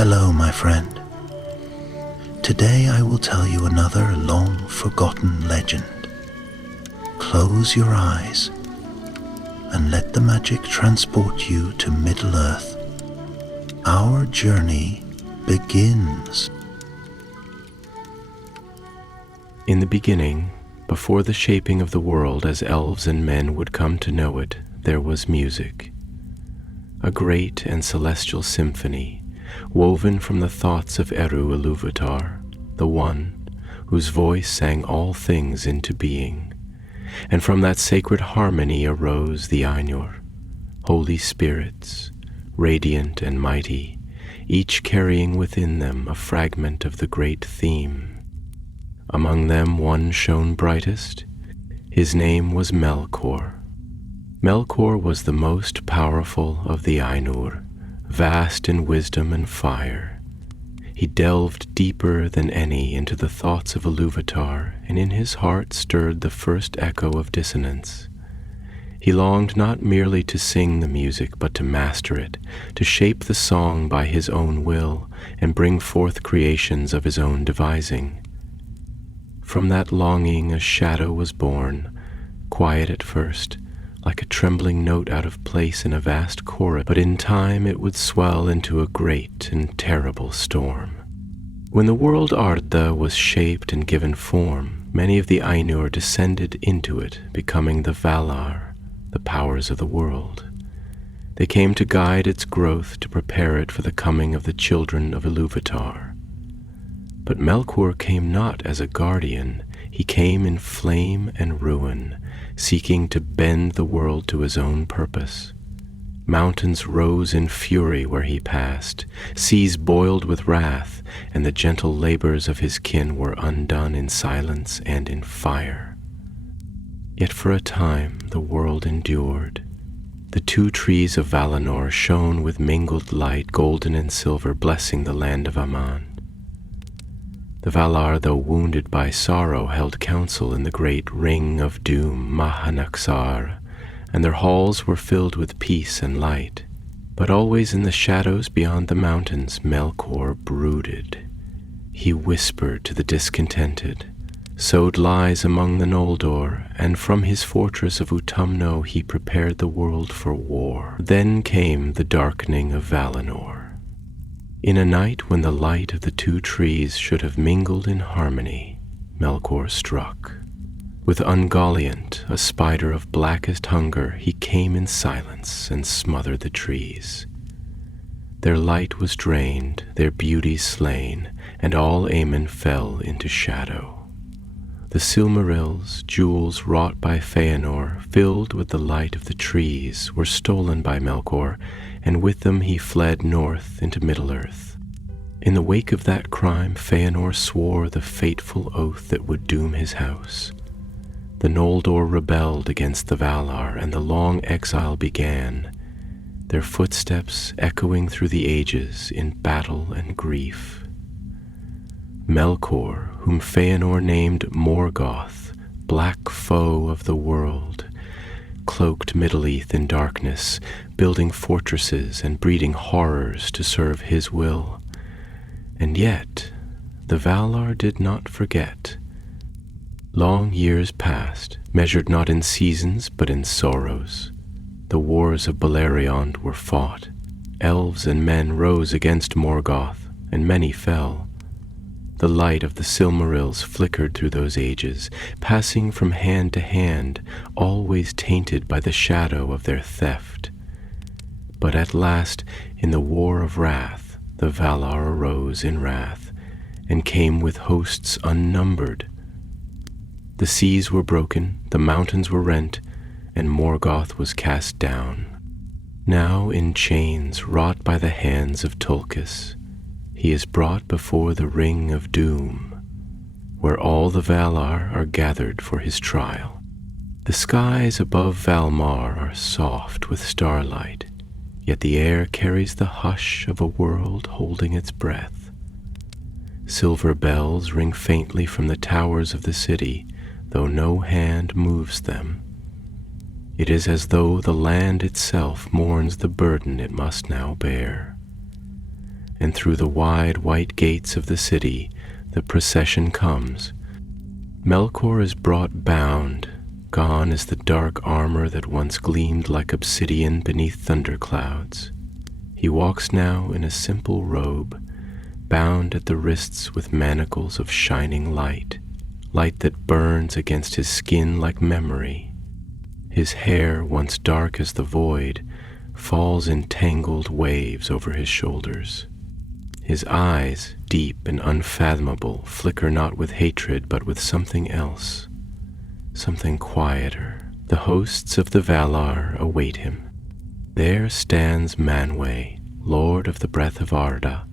Hello, my friend. Today I will tell you another long-forgotten legend. Close your eyes and let the magic transport you to Middle-earth. Our journey begins. In the beginning, before the shaping of the world as elves and men would come to know it, there was music. A great and celestial symphony, woven from the thoughts of Eru Ilúvatar, the One, whose voice sang all things into being. And from that sacred harmony arose the Ainur, holy spirits, radiant and mighty, each carrying within them a fragment of the great theme. Among them one shone brightest. His name was Melkor. Melkor was the most powerful of the Ainur, vast in wisdom and fire. He delved deeper than any into the thoughts of Ilúvatar, and in his heart stirred the first echo of dissonance. He longed not merely to sing the music, but to master it, to shape the song by his own will, and bring forth creations of his own devising. From that longing a shadow was born, quiet at first, like a trembling note out of place in a vast chorus, but in time it would swell into a great and terrible storm. When the world Arda was shaped and given form, many of the Ainur descended into it, becoming the Valar, the powers of the world. They came to guide its growth, to prepare it for the coming of the children of Ilúvatar. But Melkor came not as a guardian, he came in flame and ruin, seeking to bend the world to his own purpose. Mountains rose in fury where he passed, seas boiled with wrath, and the gentle labors of his kin were undone in silence and in fire. Yet for a time the world endured. The 2 trees of Valinor shone with mingled light, golden and silver, blessing the land of Aman. The Valar, though wounded by sorrow, held council in the great ring of doom, Mahanaxar, and their halls were filled with peace and light. But always in the shadows beyond the mountains, Melkor brooded. He whispered to the discontented, sowed lies among the Noldor, and from his fortress of Utumno he prepared the world for war. Then came the darkening of Valinor. In a night when the light of the 2 trees should have mingled in harmony, Melkor struck. With Ungoliant, a spider of blackest hunger, he came in silence and smothered the trees. Their light was drained, their beauty slain, and all Aman fell into shadow. The Silmarils, jewels wrought by Feanor, filled with the light of the trees, were stolen by Melkor, and with them he fled north into Middle-earth. In the wake of that crime, Feanor swore the fateful oath that would doom his house. The Noldor rebelled against the Valar, and the long exile began, their footsteps echoing through the ages in battle and grief. Melkor, whom Feanor named Morgoth, black foe of the world, cloaked Middle-earth in darkness, building fortresses and breeding horrors to serve his will. And yet, the Valar did not forget. Long years passed, measured not in seasons but in sorrows. The wars of Beleriand were fought. Elves and men rose against Morgoth, and many fell. The light of the Silmarils flickered through those ages, passing from hand to hand, always tainted by the shadow of their theft. But at last, in the War of Wrath, the Valar arose in wrath, and came with hosts unnumbered. The seas were broken, the mountains were rent, and Morgoth was cast down. Now in chains wrought by the hands of Tulkas, he is brought before the Ring of Doom, where all the Valar are gathered for his trial. The skies above Valmar are soft with starlight, yet the air carries the hush of a world holding its breath. Silver bells ring faintly from the towers of the city, though no hand moves them. It is as though the land itself mourns the burden it must now bear. and through the wide white gates of the city the procession comes. Melkor is brought bound. Gone is the dark armor that once gleamed like obsidian beneath thunderclouds. He walks now in a simple robe, bound at the wrists with manacles of shining light, light that burns against his skin like memory. His hair, once dark as the void, falls in tangled waves over his shoulders. His eyes, deep and unfathomable, flicker not with hatred but with something else, something quieter. The hosts of the Valar await him. There stands Manwë, lord of the breath of Arda,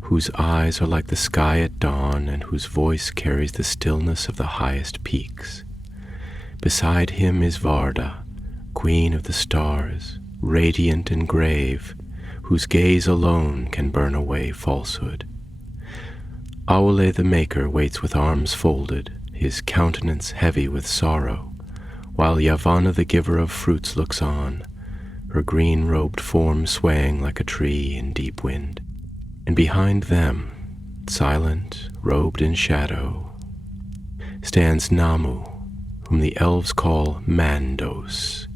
whose eyes are like the sky at dawn and whose voice carries the stillness of the highest peaks. Beside him is Varda, queen of the stars, radiant and grave, whose gaze alone can burn away falsehood. Aule the Maker waits with arms folded, his countenance heavy with sorrow, while Yavanna the giver of fruits looks on, her green-robed form swaying like a tree in deep wind. And behind them, silent, robed in shadow, stands Namu, whom the elves call Mandos,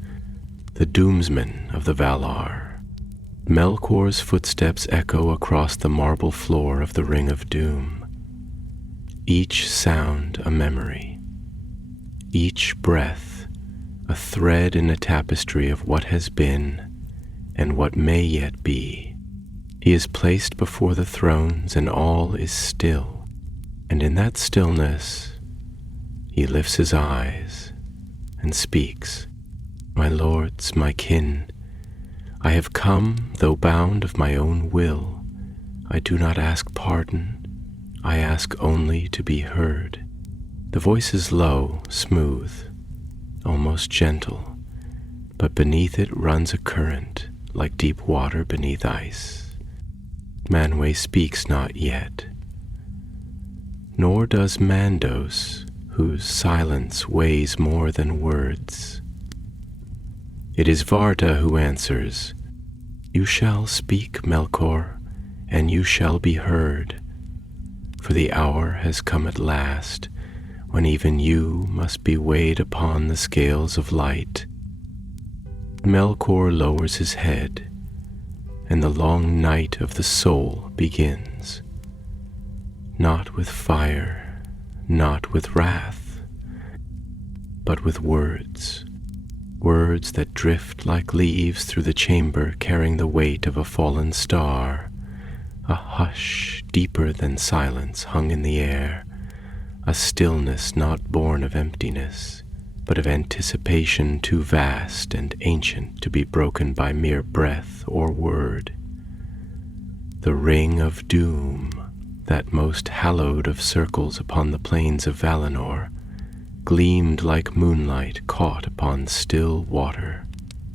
the doomsman of the Valar. Melkor's footsteps echo across the marble floor of the Ring of Doom, each sound a memory, each breath a thread in a tapestry of what has been and what may yet be. He is placed before the thrones and all is still, and in that stillness he lifts his eyes and speaks. My lords, my kin, I have come, though bound of my own will. I do not ask pardon, I ask only to be heard. The voice is low, smooth, almost gentle, but beneath it runs a current, like deep water beneath ice. Manwë speaks not yet, nor does Mandos, whose silence weighs more than words. It is Varda who answers, You shall speak, Melkor, and you shall be heard, for the hour has come at last, when even you must be weighed upon the scales of light. Melkor lowers his head, and the long night of the soul begins, not with fire, not with wrath, but with words. Words that drift like leaves through the chamber carrying the weight of a fallen star. A hush deeper than silence hung in the air, a stillness not born of emptiness, but of anticipation too vast and ancient to be broken by mere breath or word. The Ring of Doom, that most hallowed of circles upon the plains of Valinor, gleamed like moonlight caught upon still water.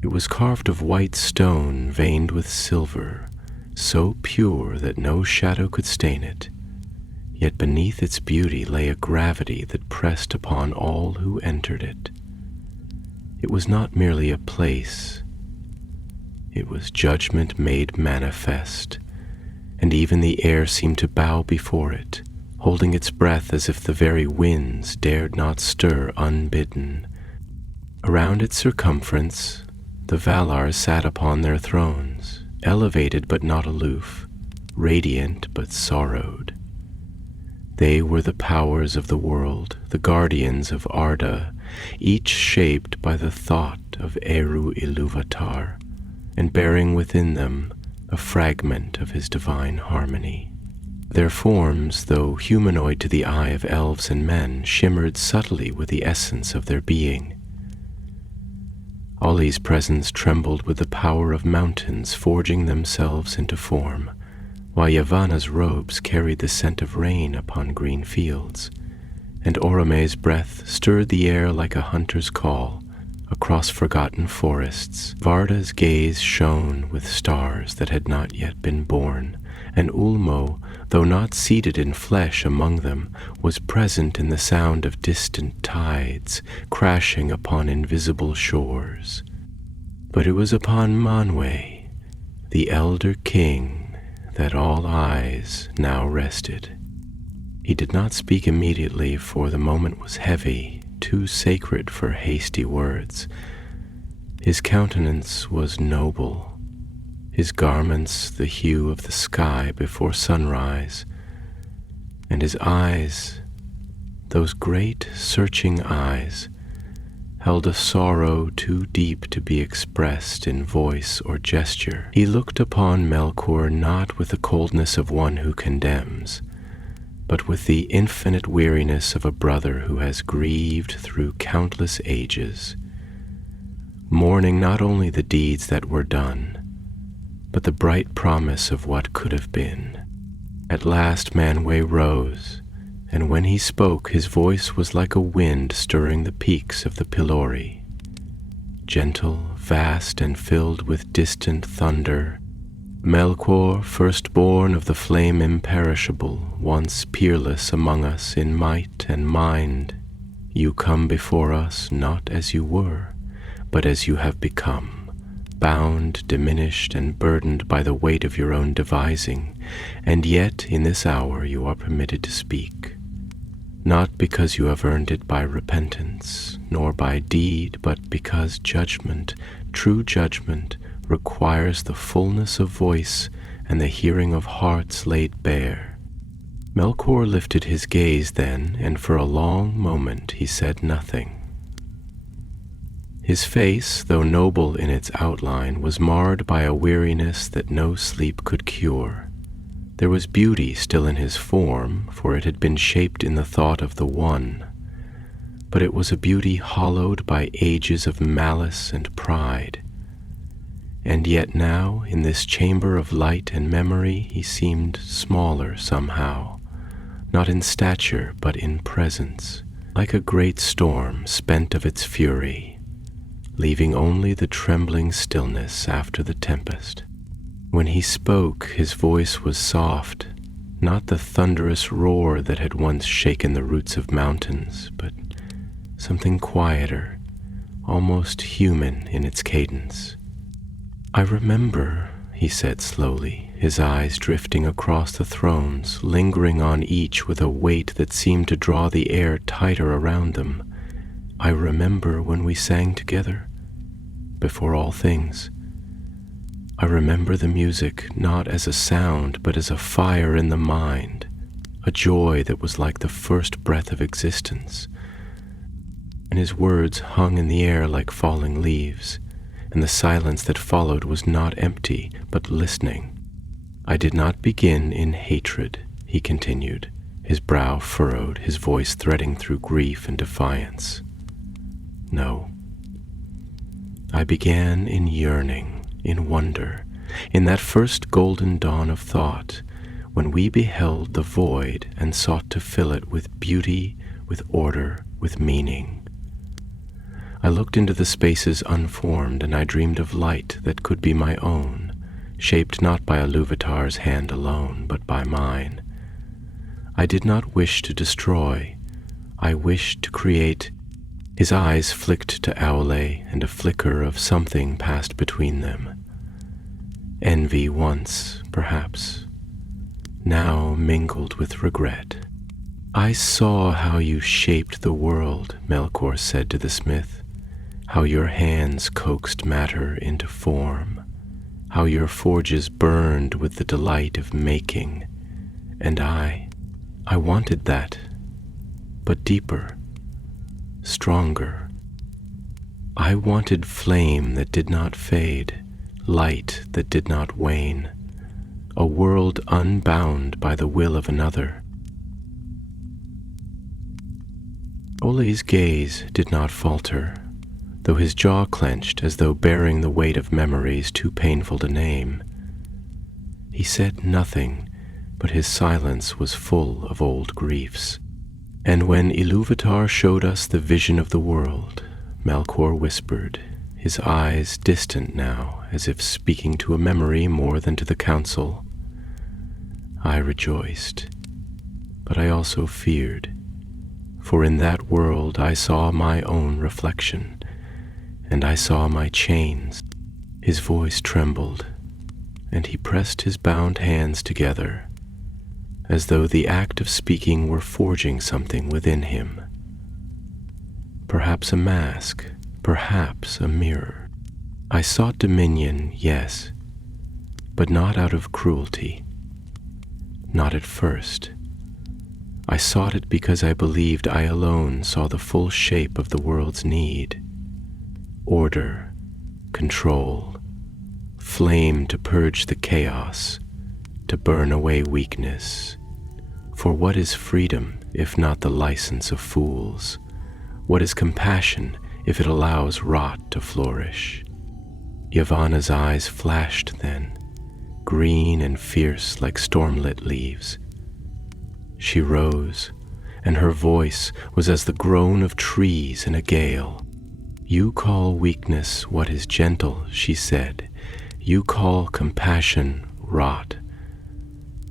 It was carved of white stone veined with silver, so pure that no shadow could stain it. Yet beneath its beauty lay a gravity that pressed upon all who entered it. It was not merely a place, it was judgment made manifest, and even the air seemed to bow before it, holding its breath as if the very winds dared not stir unbidden. Around its circumference, the Valar sat upon their thrones, elevated but not aloof, radiant but sorrowed. They were the powers of the world, the guardians of Arda, each shaped by the thought of Eru Ilúvatar, and bearing within them a fragment of his divine harmony. Their forms, though humanoid to the eye of elves and men, shimmered subtly with the essence of their being. Ali's presence trembled with the power of mountains forging themselves into form, while Yavanna's robes carried the scent of rain upon green fields, and Orome's breath stirred the air like a hunter's call across forgotten forests. Varda's gaze shone with stars that had not yet been born, and Ulmo, though not seated in flesh among them, was present in the sound of distant tides crashing upon invisible shores. But it was upon Manwë, the elder king, that all eyes now rested. He did not speak immediately, for the moment was heavy, too sacred for hasty words. His countenance was noble, his garments the hue of the sky before sunrise, and his eyes, those great searching eyes, held a sorrow too deep to be expressed in voice or gesture. He looked upon Melkor not with the coldness of one who condemns, but with the infinite weariness of a brother who has grieved through countless ages, mourning not only the deeds that were done, but the bright promise of what could have been. At last Manwë rose, and when he spoke, his voice was like a wind stirring the peaks of the Pilori. Gentle, vast, and filled with distant thunder, Melkor, firstborn of the flame imperishable, once peerless among us in might and mind, you come before us not as you were, but as you have become, bound, diminished, and burdened by the weight of your own devising, and yet in this hour you are permitted to speak. Not because you have earned it by repentance, nor by deed, but because judgment, true judgment, requires the fullness of voice and the hearing of hearts laid bare. Melkor lifted his gaze then, and for a long moment he said nothing. His face, though noble in its outline, was marred by a weariness that no sleep could cure. There was beauty still in his form, for it had been shaped in the thought of the One, but it was a beauty hollowed by ages of malice and pride. And yet now, in this chamber of light and memory, he seemed smaller somehow, not in stature but in presence, like a great storm spent of its fury, leaving only the trembling stillness after the tempest. When he spoke, his voice was soft, not the thunderous roar that had once shaken the roots of mountains, but something quieter, almost human in its cadence. "I remember," he said slowly, his eyes drifting across the thrones, lingering on each with a weight that seemed to draw the air tighter around them. "I remember when we sang together, before all things. I remember the music not as a sound, but as a fire in the mind, a joy that was like the first breath of existence. And his words hung in the air like falling leaves, and the silence that followed was not empty, but listening. I did not begin in hatred," he continued, his brow furrowed, his voice threading through grief and defiance. "No. I began in yearning, in wonder, in that first golden dawn of thought, when we beheld the void and sought to fill it with beauty, with order, with meaning. I looked into the spaces unformed, and I dreamed of light that could be my own, shaped not by Iluvatar's hand alone, but by mine. I did not wish to destroy, I wished to create." His eyes flicked to Aule, and a flicker of something passed between them. Envy once, perhaps, now mingled with regret. "I saw how you shaped the world," Melkor said to the smith, "how your hands coaxed matter into form, how your forges burned with the delight of making, and I wanted that, but deeper, stronger. I wanted flame that did not fade, light that did not wane, a world unbound by the will of another." Ole's gaze did not falter, though his jaw clenched as though bearing the weight of memories too painful to name. He said nothing, but his silence was full of old griefs. And when Iluvatar showed us the vision of the world, Melkor whispered, his eyes distant now, as if speaking to a memory more than to the council, "I rejoiced, but I also feared, for in that world I saw my own reflection, and I saw my chains." His voice trembled, and he pressed his bound hands together, as though the act of speaking were forging something within him. Perhaps a mask, perhaps a mirror. I sought dominion, yes, but not out of cruelty. Not at first. I sought it because I believed I alone saw the full shape of the world's need. Order, control, flame to purge the chaos, to burn away weakness. For what is freedom if not the license of fools? What is compassion if it allows rot to flourish? Yavanna's eyes flashed then, green and fierce like stormlit leaves. She rose, and her voice was as the groan of trees in a gale. "You call weakness what is gentle," she said. "You call compassion rot.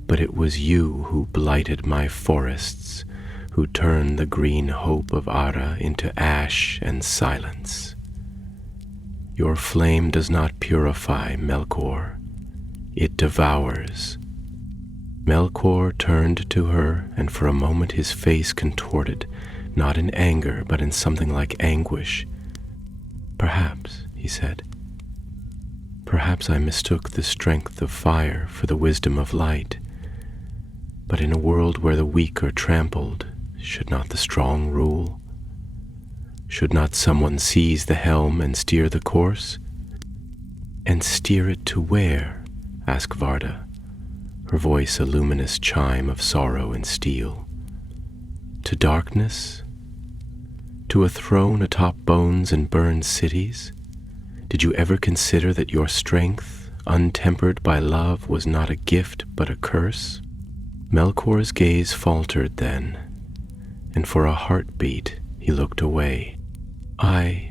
But it was you who blighted my forests, who turned the green hope of Ara into ash and silence. Your flame does not purify, Melkor. It devours." Melkor turned to her, and for a moment his face contorted, not in anger, but in something like anguish. "Perhaps," he said, "perhaps I mistook the strength of fire for the wisdom of light. But in a world where the weak are trampled, should not the strong rule? Should not someone seize the helm and steer the course?" "And steer it to where?" asked Varda, her voice a luminous chime of sorrow and steel. "To darkness? To a throne atop bones and burned cities? Did you ever consider that your strength, untempered by love, was not a gift but a curse?" Melkor's gaze faltered then, and for a heartbeat he looked away. I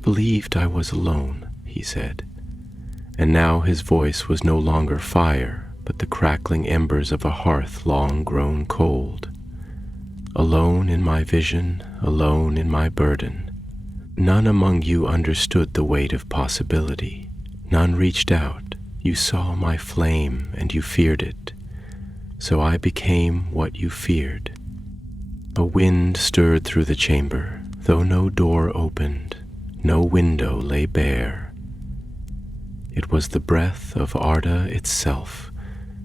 believed I was alone," he said, and now his voice was no longer fire, but the crackling embers of a hearth long grown cold. "Alone in my vision, alone in my burden. None among you understood the weight of possibility. None reached out. You saw my flame and you feared it. So I became what you feared." A wind stirred through the chamber, though no door opened, no window lay bare. It was the breath of Arda itself,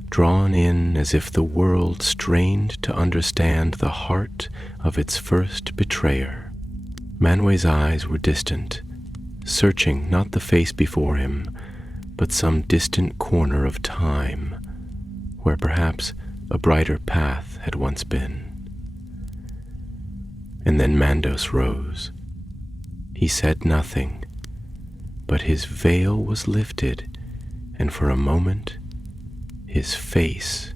drawn in as if the world strained to understand the heart of its first betrayer. Manwë's eyes were distant, searching not the face before him, but some distant corner of time, where perhaps a brighter path had once been. And then Mandos rose. He said nothing, but his veil was lifted, and for a moment his face,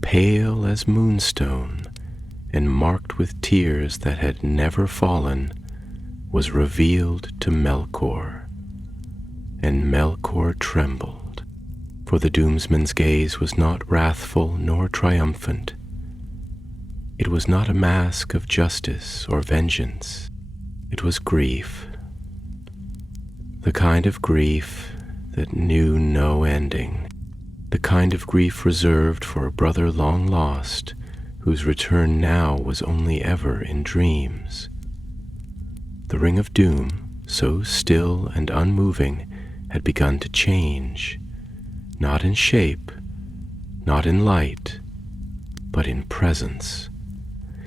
pale as moonstone and marked with tears that had never fallen, was revealed to Melkor. And Melkor trembled, for the doomsman's gaze was not wrathful nor triumphant. It was not a mask of justice or vengeance. It was grief, the kind of grief that knew no ending, the kind of grief reserved for a brother long lost, whose return now was only ever in dreams. The ring of doom, so still and unmoving, had begun to change, not in shape, not in light, but in presence.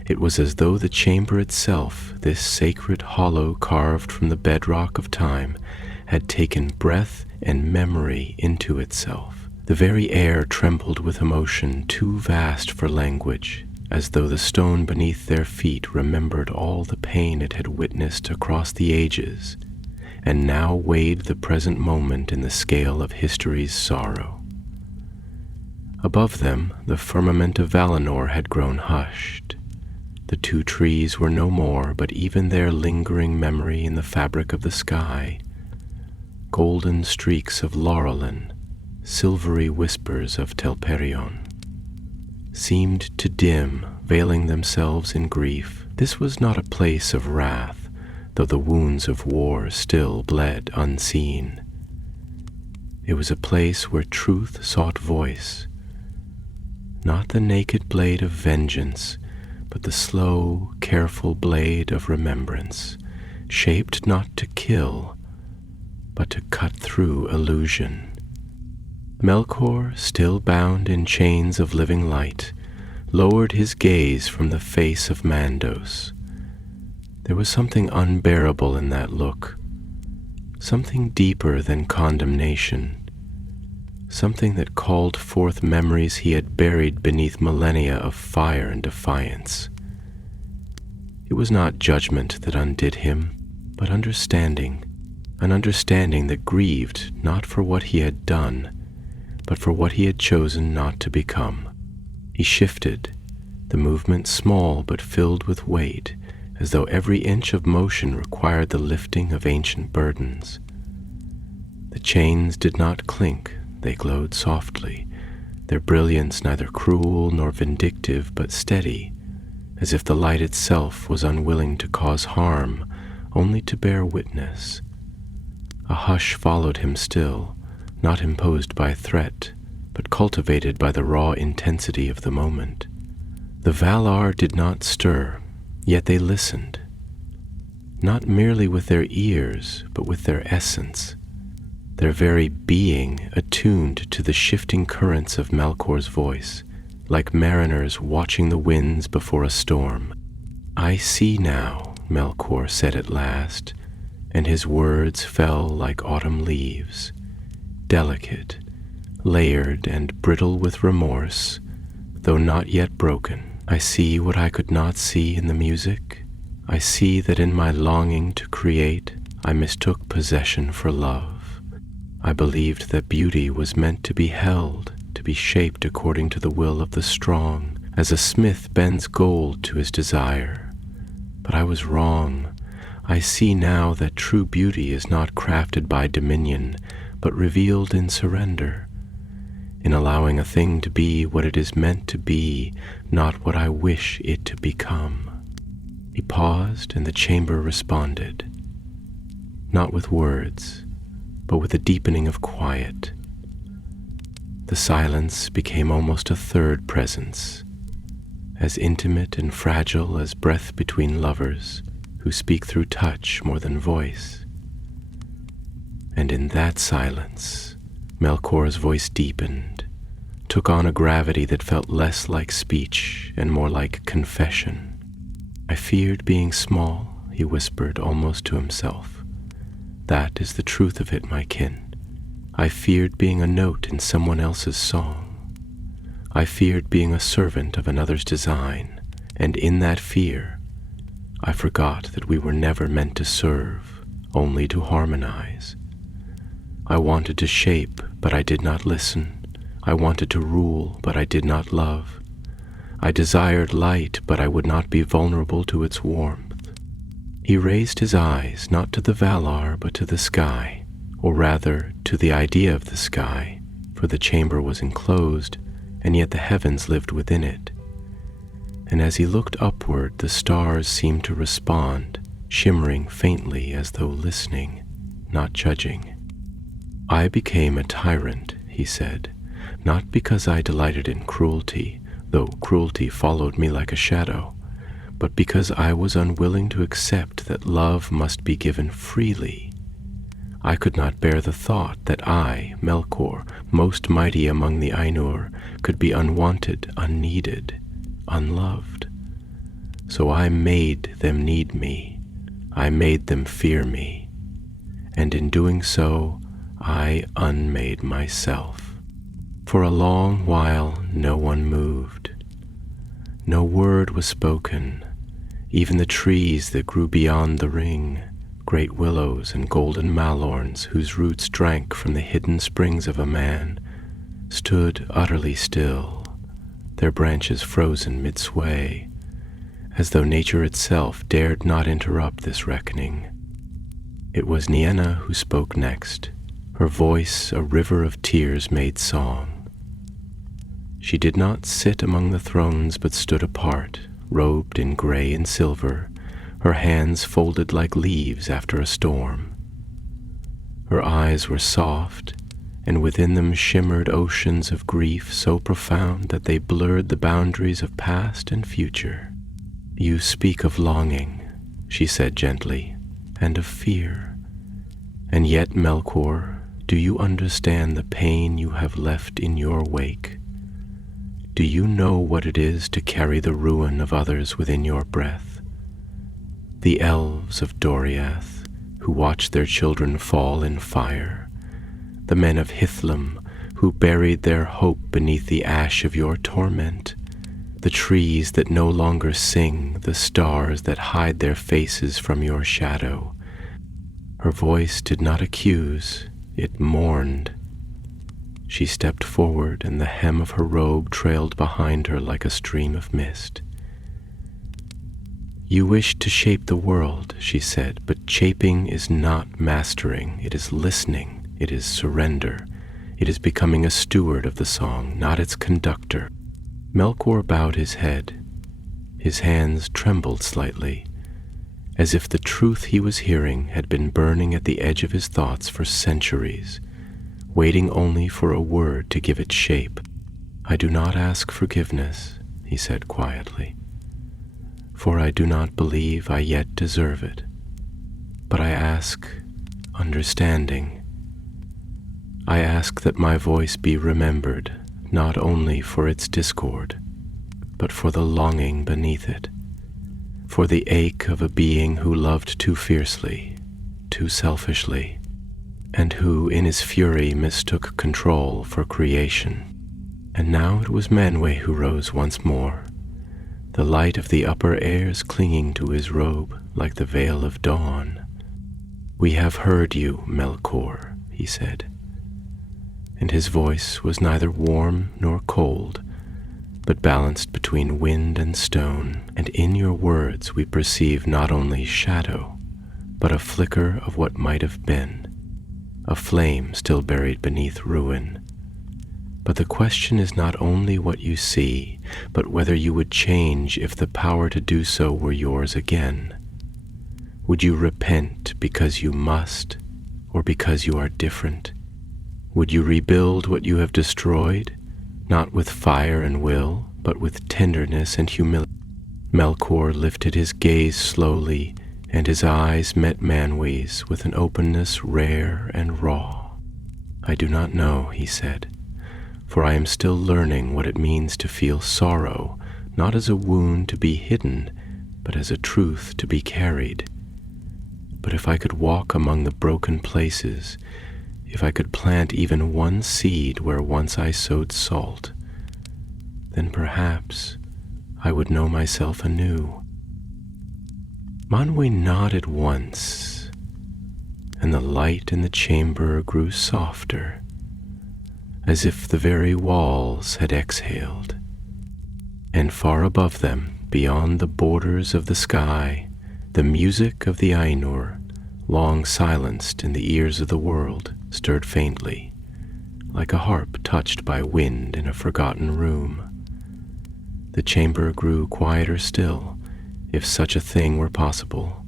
It was as though the chamber itself, this sacred hollow carved from the bedrock of time, had taken breath and memory into itself. The very air trembled with emotion too vast for language, as though the stone beneath their feet remembered all the pain it had witnessed across the ages, and now weighed the present moment in the scale of history's sorrow. Above them, the firmament of Valinor had grown hushed. The two trees were no more, but even their lingering memory in the fabric of the sky, golden streaks of Laurelin, silvery whispers of Telperion, seemed to dim, veiling themselves in grief. This was not a place of wrath, though the wounds of war still bled unseen. It was a place where truth sought voice, not the naked blade of vengeance, but the slow, careful blade of remembrance, shaped not to kill, but to cut through illusion. Melkor, still bound in chains of living light, lowered his gaze from the face of Mandos. There was something unbearable in that look, something deeper than condemnation, something that called forth memories he had buried beneath millennia of fire and defiance. It was not judgment that undid him, but understanding, an understanding that grieved not for what he had done, but for what he had chosen not to become. He shifted, the movement small but filled with weight, as though every inch of motion required the lifting of ancient burdens. The chains did not clink, they glowed softly, their brilliance neither cruel nor vindictive but steady, as if the light itself was unwilling to cause harm, only to bear witness. A hush followed him still, not imposed by threat, but cultivated by the raw intensity of the moment. The Valar did not stir, yet they listened, not merely with their ears, but with their essence, their very being attuned to the shifting currents of Melkor's voice, like mariners watching the winds before a storm. "I see now," Melkor said at last, and his words fell like autumn leaves, delicate, layered and brittle with remorse, though not yet broken. "I see what I could not see in the music. I see that in my longing to create, I mistook possession for love. I believed that beauty was meant to be held, to be shaped according to the will of the strong, as a smith bends gold to his desire. But I was wrong. I see now that true beauty is not crafted by dominion, but revealed in surrender, in allowing a thing to be what it is meant to be, not what I wish it to become." He paused, and the chamber responded, not with words, but with a deepening of quiet. The silence became almost a third presence, as intimate and fragile as breath between lovers who speak through touch more than voice. And in that silence, Melkor's voice deepened, took on a gravity that felt less like speech and more like confession. "I feared being small," he whispered almost to himself. "That is the truth of it, my kin. I feared being a note in someone else's song. I feared being a servant of another's design, and in that fear, I forgot that we were never meant to serve, only to harmonize. I wanted to shape, but I did not listen. I wanted to rule, but I did not love. I desired light, but I would not be vulnerable to its warmth." He raised his eyes not to the Valar, but to the sky, or rather to the idea of the sky, for the chamber was enclosed, and yet the heavens lived within it. And as he looked upward, the stars seemed to respond, shimmering faintly as though listening, not judging. "I became a tyrant," he said, "not because I delighted in cruelty, though cruelty followed me like a shadow, but because I was unwilling to accept that love must be given freely. I could not bear the thought that I, Melkor, most mighty among the Ainur, could be unwanted, unneeded, unloved. So I made them need me. I made them fear me. And in doing so, I unmade myself." For a long while no one moved. No word was spoken. Even the trees that grew beyond the ring, great willows and golden malorns whose roots drank from the hidden springs of a man, stood utterly still, their branches frozen mid-sway, as though nature itself dared not interrupt this reckoning. It was Nienna who spoke next, her voice a river of tears made song. She did not sit among the thrones, but stood apart, robed in gray and silver, her hands folded like leaves after a storm. Her eyes were soft, and within them shimmered oceans of grief so profound that they blurred the boundaries of past and future. "You speak of longing," she said gently, "and of fear. And yet, Melkor, do you understand the pain you have left in your wake? Do you know what it is to carry the ruin of others within your breath? The elves of Doriath, who watched their children fall in fire, the men of Hithlam, who buried their hope beneath the ash of your torment, the trees that no longer sing, the stars that hide their faces from your shadow." Her voice did not accuse, it mourned. She stepped forward, and the hem of her robe trailed behind her like a stream of mist. "You wish to shape the world," she said, "but shaping is not mastering. It is listening. It is surrender. It is becoming a steward of the song, not its conductor." Melkor bowed his head. His hands trembled slightly, as if the truth he was hearing had been burning at the edge of his thoughts for centuries, waiting only for a word to give it shape. "I do not ask forgiveness," he said quietly, "for I do not believe I yet deserve it. But I ask understanding. I ask that my voice be remembered, not only for its discord, but for the longing beneath it, for the ache of a being who loved too fiercely, too selfishly, and who in his fury mistook control for creation. And now it was Manwë who rose once more, the light of the upper airs clinging to his robe like the veil of dawn. "We have heard you, Melkor," he said, and his voice was neither warm nor cold, but balanced between wind and stone, and in your words we perceive not only shadow, but a flicker of what might have been, a flame still buried beneath ruin. But the question is not only what you see, but whether you would change if the power to do so were yours again. Would you repent because you must, or because you are different? Would you rebuild what you have destroyed, not with fire and will, but with tenderness and humility? Melkor lifted his gaze slowly, and his eyes met Manwë's with an openness rare and raw. "I do not know," he said, "for I am still learning what it means to feel sorrow, not as a wound to be hidden, but as a truth to be carried. But if I could walk among the broken places, if I could plant even one seed where once I sowed salt, then perhaps I would know myself anew." Manwë nodded once, and the light in the chamber grew softer, as if the very walls had exhaled. And far above them, beyond the borders of the sky, the music of the Ainur, long silenced in the ears of the world, stirred faintly, like a harp touched by wind in a forgotten room. The chamber grew quieter still, if such a thing were possible,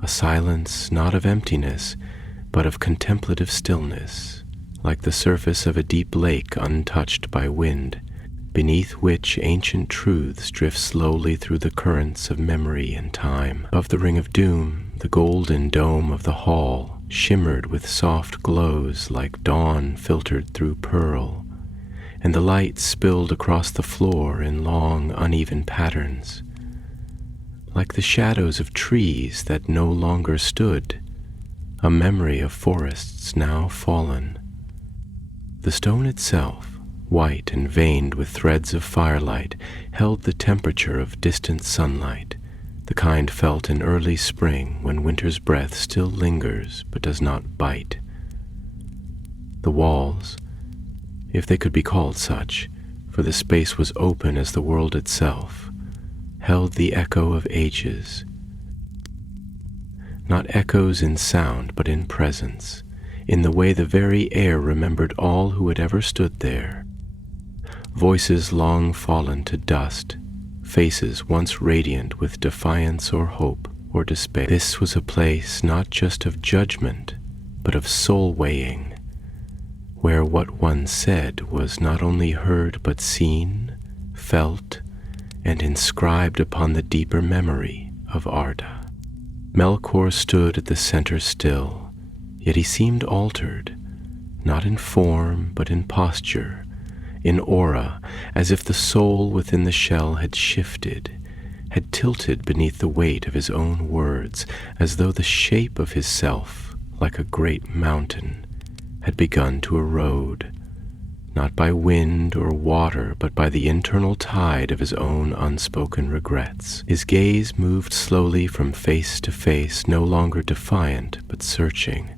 a silence not of emptiness, but of contemplative stillness, like the surface of a deep lake untouched by wind, beneath which ancient truths drift slowly through the currents of memory and time. Above the ring of doom, the golden dome of the hall shimmered with soft glows like dawn filtered through pearl, and the light spilled across the floor in long, uneven patterns, like the shadows of trees that no longer stood, a memory of forests now fallen. The stone itself, white and veined with threads of firelight, held the temperature of distant sunlight, the kind felt in early spring when winter's breath still lingers but does not bite. The walls, if they could be called such, for the space was open as the world itself, held the echo of ages. Not echoes in sound, but in presence, in the way the very air remembered all who had ever stood there. Voices long fallen to dust, faces once radiant with defiance or hope or despair. This was a place not just of judgment, but of soul weighing, where what one said was not only heard but seen, felt, and inscribed upon the deeper memory of Arda. Melkor stood at the center still, yet he seemed altered, not in form but in posture, in aura, as if the soul within the shell had shifted, had tilted beneath the weight of his own words, as though the shape of his self, like a great mountain, had begun to erode, not by wind or water, but by the internal tide of his own unspoken regrets. His gaze moved slowly from face to face, no longer defiant, but searching,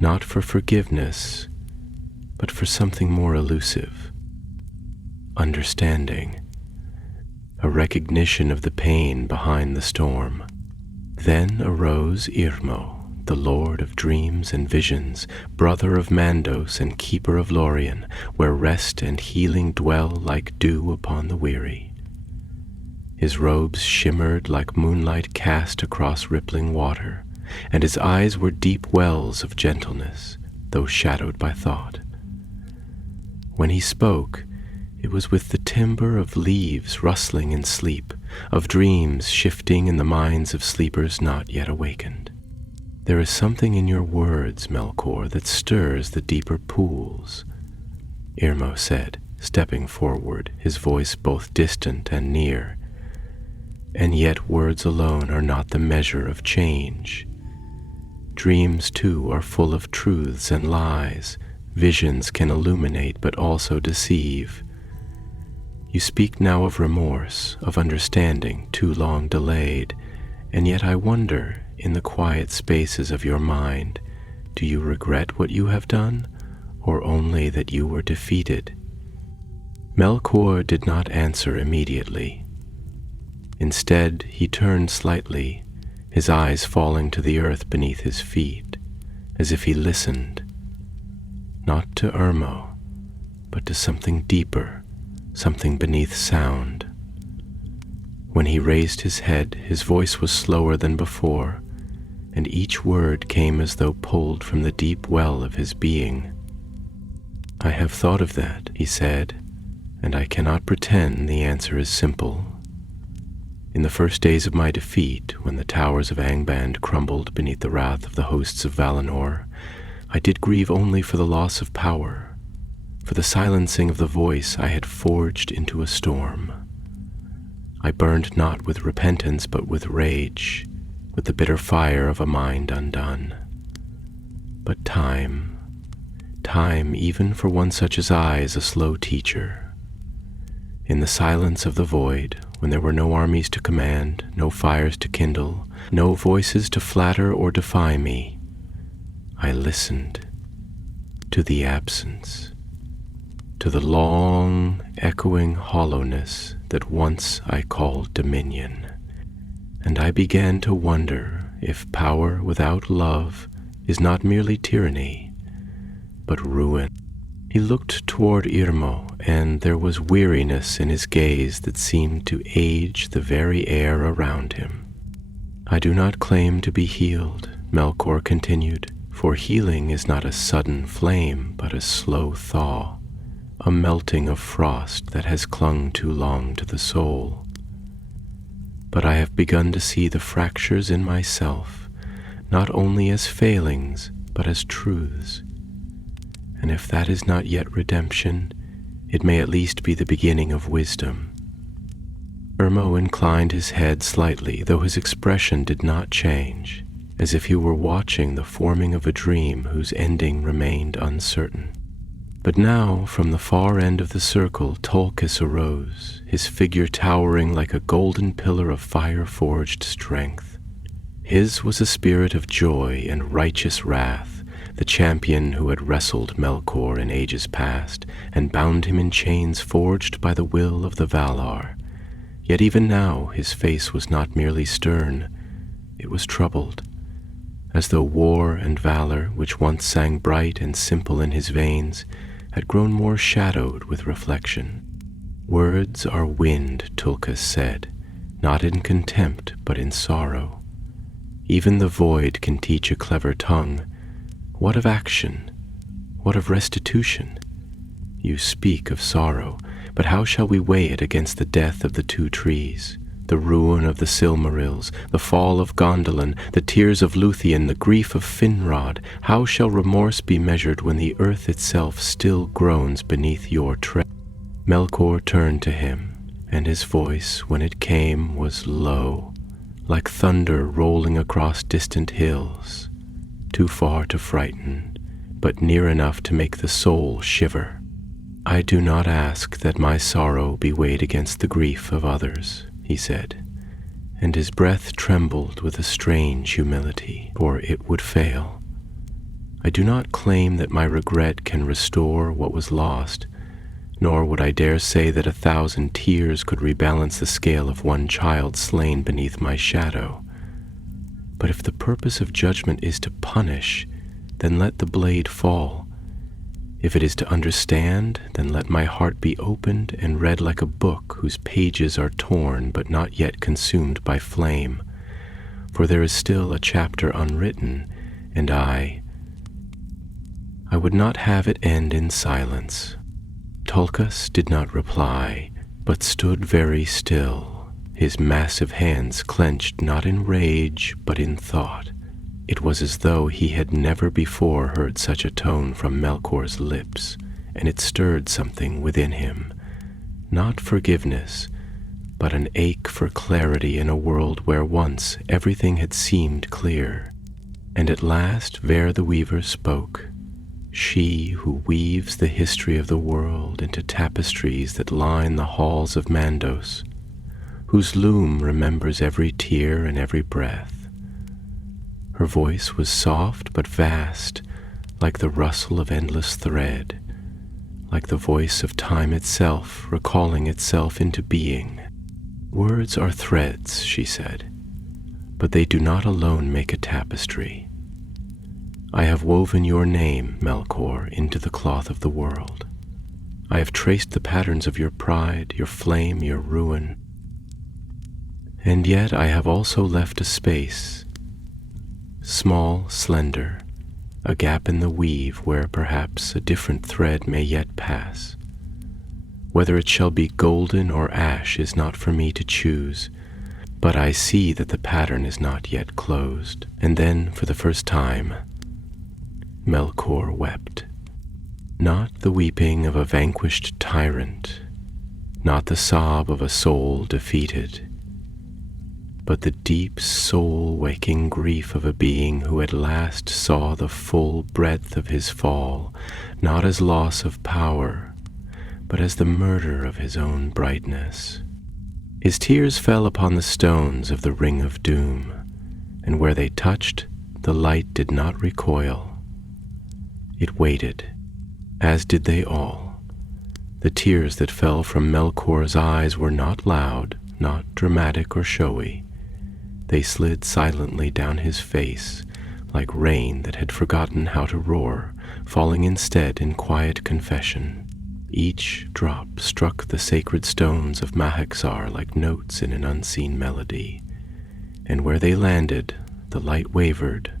not for forgiveness, but for something more elusive, understanding, a recognition of the pain behind the storm. Then arose Irmo, the lord of dreams and visions, brother of Mandos and keeper of Lorien, where rest and healing dwell like dew upon the weary. His robes shimmered like moonlight cast across rippling water, and his eyes were deep wells of gentleness, though shadowed by thought. When he spoke, it was with the timbre of leaves rustling in sleep, of dreams shifting in the minds of sleepers not yet awakened. There is something in your words, Melkor, that stirs the deeper pools, Irmo said, stepping forward, his voice both distant and near. And yet words alone are not the measure of change. Dreams, too, are full of truths and lies. Visions can illuminate but also deceive. You speak now of remorse, of understanding too long delayed, and yet I wonder, in the quiet spaces of your mind, do you regret what you have done, or only that you were defeated? Melkor did not answer immediately. Instead, he turned slightly, his eyes falling to the earth beneath his feet, as if he listened, not to Irmo, but to something deeper, something beneath sound. When he raised his head, his voice was slower than before, and each word came as though pulled from the deep well of his being. I have thought of that, he said, and I cannot pretend the answer is simple. In the first days of my defeat, when the towers of Angband crumbled beneath the wrath of the hosts of Valinor, I did grieve only for the loss of power, for the silencing of the voice I had forged into a storm. I burned not with repentance but with rage, with the bitter fire of a mind undone. But time, even for one such as I, is a slow teacher. In the silence of the void, when there were no armies to command, no fires to kindle, no voices to flatter or defy me, I listened to the absence, to the long, echoing hollowness that once I called dominion, and I began to wonder if power without love is not merely tyranny, but ruin. He looked toward Irmo, and there was weariness in his gaze that seemed to age the very air around him. I do not claim to be healed, Melkor continued, for healing is not a sudden flame, but a slow thaw, a melting of frost that has clung too long to the soul. But I have begun to see the fractures in myself, not only as failings, but as truths. And if that is not yet redemption, it may at least be the beginning of wisdom. Irmo inclined his head slightly, though his expression did not change, as if he were watching the forming of a dream whose ending remained uncertain. But now, from the far end of the circle, Tolkis arose, his figure towering like a golden pillar of fire-forged strength. His was a spirit of joy and righteous wrath, the champion who had wrestled Melkor in ages past and bound him in chains forged by the will of the Valar. Yet even now his face was not merely stern, it was troubled, as though war and valor, which once sang bright and simple in his veins, had grown more shadowed with reflection. Words are wind, Tulkas said, not in contempt but in sorrow. Even the void can teach a clever tongue. What of action? What of restitution? You speak of sorrow, but how shall we weigh it against the death of the two trees, the ruin of the Silmarils, the fall of Gondolin, the tears of Luthien, the grief of Finrod? How shall remorse be measured when the earth itself still groans beneath your tread? Melkor turned to him, and his voice, when it came, was low, like thunder rolling across distant hills, too far to frighten, but near enough to make the soul shiver. I do not ask that my sorrow be weighed against the grief of others, he said, and his breath trembled with a strange humility, for it would fail. I do not claim that my regret can restore what was lost, nor would I dare say that 1,000 tears could rebalance the scale of one child slain beneath my shadow. But if the purpose of judgment is to punish, then let the blade fall. If it is to understand, then let my heart be opened and read like a book whose pages are torn but not yet consumed by flame. For there is still a chapter unwritten, and I would not have it end in silence. Tulkas did not reply, but stood very still, his massive hands clenched not in rage but in thought. It was as though he had never before heard such a tone from Melkor's lips, and it stirred something within him. Not forgiveness, but an ache for clarity in a world where once everything had seemed clear. And at last Ver the Weaver spoke, she who weaves the history of the world into tapestries that line the halls of Mandos, whose loom remembers every tear and every breath. Her voice was soft but vast, like the rustle of endless thread, like the voice of time itself recalling itself into being. Words are threads, she said, but they do not alone make a tapestry. I have woven your name, Melkor, into the cloth of the world. I have traced the patterns of your pride, your flame, your ruin. And yet I have also left a space, small, slender, a gap in the weave where perhaps a different thread may yet pass. Whether it shall be golden or ash is not for me to choose, but I see that the pattern is not yet closed. And then, for the first time, Melkor wept. Not the weeping of a vanquished tyrant, not the sob of a soul defeated, but the deep soul-waking grief of a being who at last saw the full breadth of his fall, not as loss of power, but as the murder of his own brightness. His tears fell upon the stones of the Ring of Doom, and where they touched, the light did not recoil. It waited, as did they all. The tears that fell from Melkor's eyes were not loud, not dramatic or showy. They slid silently down his face, like rain that had forgotten how to roar, falling instead in quiet confession. Each drop struck the sacred stones of Mahexar like notes in an unseen melody, and where they landed, the light wavered,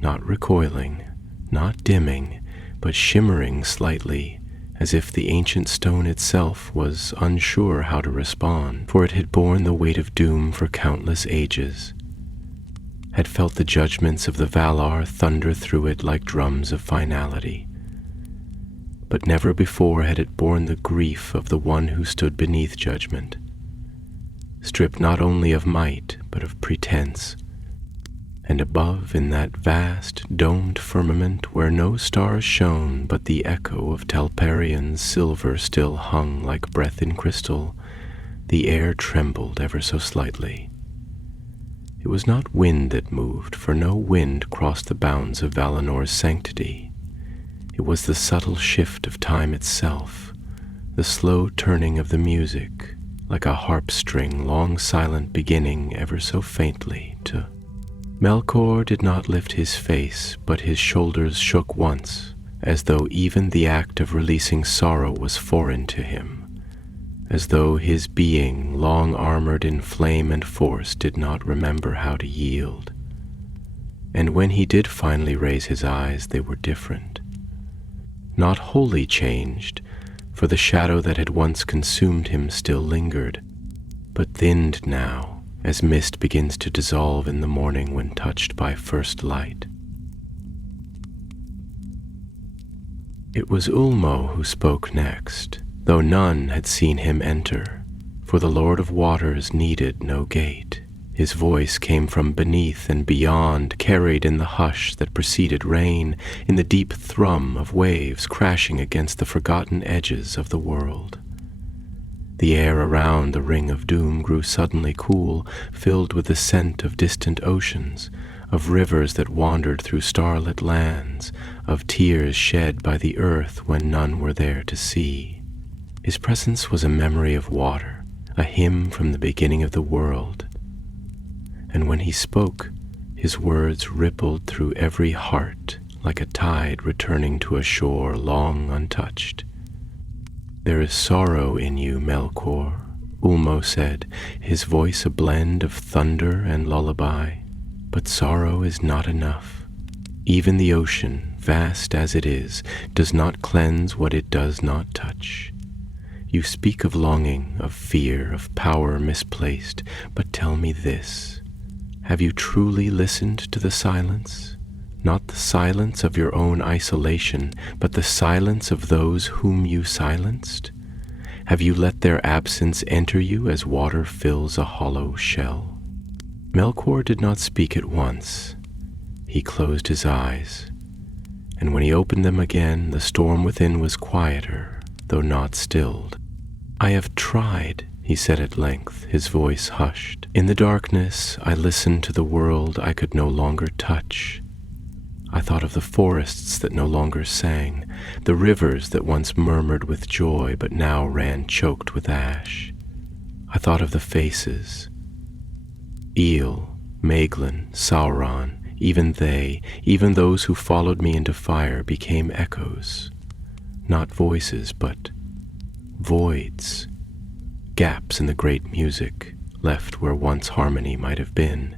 not recoiling, not dimming, but shimmering slightly, as if the ancient stone itself was unsure how to respond, for it had borne the weight of doom for countless ages, had felt the judgments of the Valar thunder through it like drums of finality. But never before had it borne the grief of the one who stood beneath judgment, stripped not only of might, but of pretense. And above, in that vast, domed firmament where no stars shone, but the echo of Telparion's silver still hung like breath in crystal, the air trembled ever so slightly. It was not wind that moved, for no wind crossed the bounds of Valinor's sanctity. It was the subtle shift of time itself, the slow turning of the music, like a harp string long silent beginning ever so faintly to... Melkor did not lift his face, but his shoulders shook once, as though even the act of releasing sorrow was foreign to him, as though his being, long armored in flame and force, did not remember how to yield. And when he did finally raise his eyes, they were different. not wholly changed, for the shadow that had once consumed him still lingered, but thinned now, as mist begins to dissolve in the morning when touched by first light. It was Ulmo who spoke next, though none had seen him enter, for the Lord of Waters needed no gate. His voice came from beneath and beyond, carried in the hush that preceded rain, in the deep thrum of waves crashing against the forgotten edges of the world. The air around the Ring of Doom grew suddenly cool, filled with the scent of distant oceans, of rivers that wandered through starlit lands, of tears shed by the earth when none were there to see. His presence was a memory of water, a hymn from the beginning of the world. And when he spoke, his words rippled through every heart like a tide returning to a shore long untouched. "There is sorrow in you, Melkor," Ulmo said, his voice a blend of thunder and lullaby. "But sorrow is not enough. Even the ocean, vast as it is, does not cleanse what it does not touch. You speak of longing, of fear, of power misplaced, but tell me this. Have you truly listened to the silence? Not the silence of your own isolation, but the silence of those whom you silenced? Have you let their absence enter you as water fills a hollow shell?" Melkor did not speak at once. He closed his eyes, and when he opened them again, the storm within was quieter, though not stilled. "I have tried," he said at length, his voice hushed. "In the darkness, I listened to the world I could no longer touch. I thought of the forests that no longer sang, the rivers that once murmured with joy but now ran choked with ash. I thought of the faces. Eel, Maeglin, Sauron, even they, even those who followed me into fire, became echoes. Not voices, but voids. Gaps in the great music, left where once harmony might have been.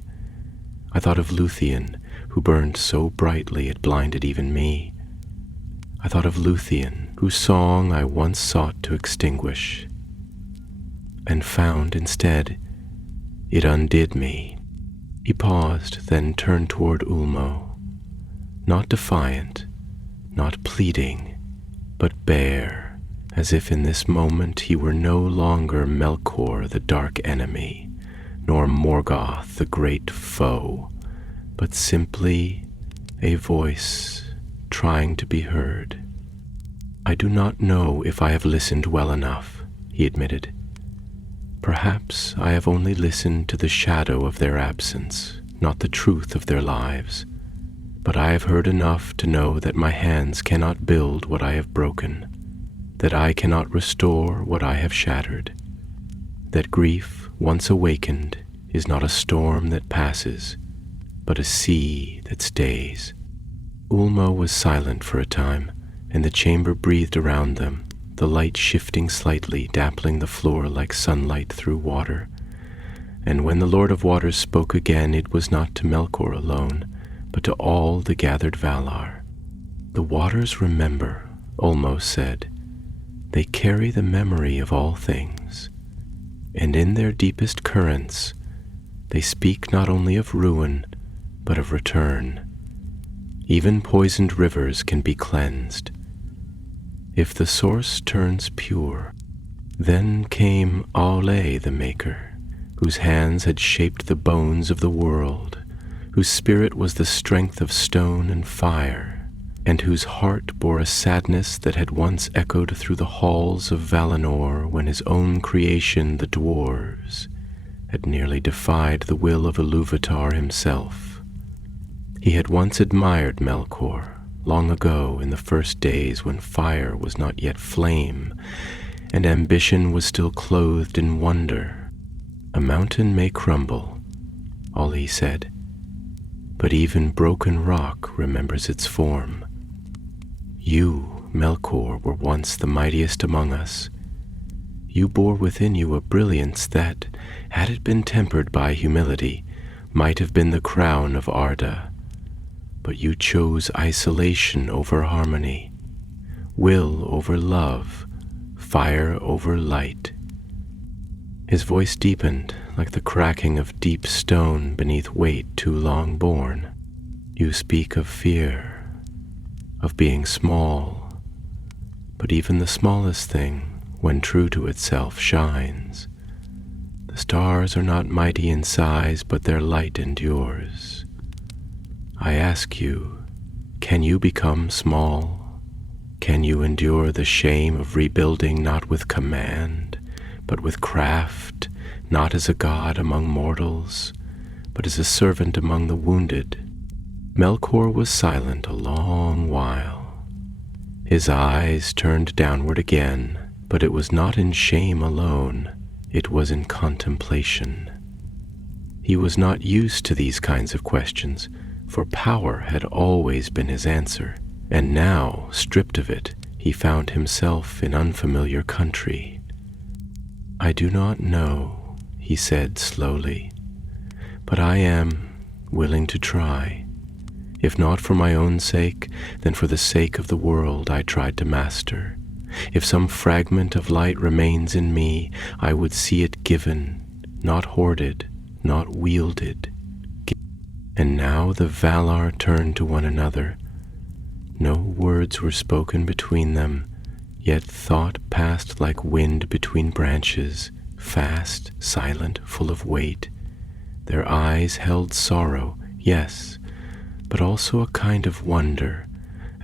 I thought of Luthien, who burned so brightly it blinded even me. I thought of Luthien, whose song I once sought to extinguish, and found instead it undid me." He paused, then turned toward Ulmo, not defiant, not pleading, but bare, as if in this moment he were no longer Melkor the dark enemy, nor Morgoth the great foe, but simply a voice trying to be heard. "I do not know if I have listened well enough," he admitted. "Perhaps I have only listened to the shadow of their absence, not the truth of their lives. But I have heard enough to know that my hands cannot build what I have broken, that I cannot restore what I have shattered, that grief, once awakened, is not a storm that passes, but a sea that stays." Ulmo was silent for a time, and the chamber breathed around them, the light shifting slightly, dappling the floor like sunlight through water. And when the Lord of Waters spoke again, it was not to Melkor alone, but to all the gathered Valar. "The waters remember," Ulmo said. "They carry the memory of all things, and in their deepest currents, they speak not only of ruin, but of return. Even poisoned rivers can be cleansed, if the source turns pure." Then came Aule the Maker, whose hands had shaped the bones of the world, whose spirit was the strength of stone and fire, and whose heart bore a sadness that had once echoed through the halls of Valinor when his own creation, the dwarves, had nearly defied the will of Ilúvatar himself. He had once admired Melkor, long ago in the first days when fire was not yet flame, and ambition was still clothed in wonder. "A mountain may crumble," Aule said, "but even broken rock remembers its form. You, Melkor, were once the mightiest among us. You bore within you a brilliance that, had it been tempered by humility, might have been the crown of Arda. But you chose isolation over harmony. will over love, fire over light. His voice deepened like the cracking of deep stone beneath weight too long borne. You speak of fear, of being small, but even the smallest thing, when true to itself, shines. The stars are not mighty in size, but their light endures. I ask you, can you become small? Can you endure the shame of rebuilding not with command, but with craft, not as a god among mortals, but as a servant among the wounded? Melkor was silent a long while. His eyes turned downward again, but it was not in shame alone. It was in contemplation. He was not used to these kinds of questions, for power had always been his answer, and now, stripped of it, he found himself in unfamiliar country. I do not know, he said slowly, but I am willing to try. If not for my own sake, then for the sake of the world I tried to master. If some fragment of light remains in me, I would see it given, not hoarded, not wielded. And now the Valar turned to one another. No words were spoken between them, yet thought passed like wind between branches, fast, silent, full of weight. Their eyes held sorrow, yes, but also a kind of wonder,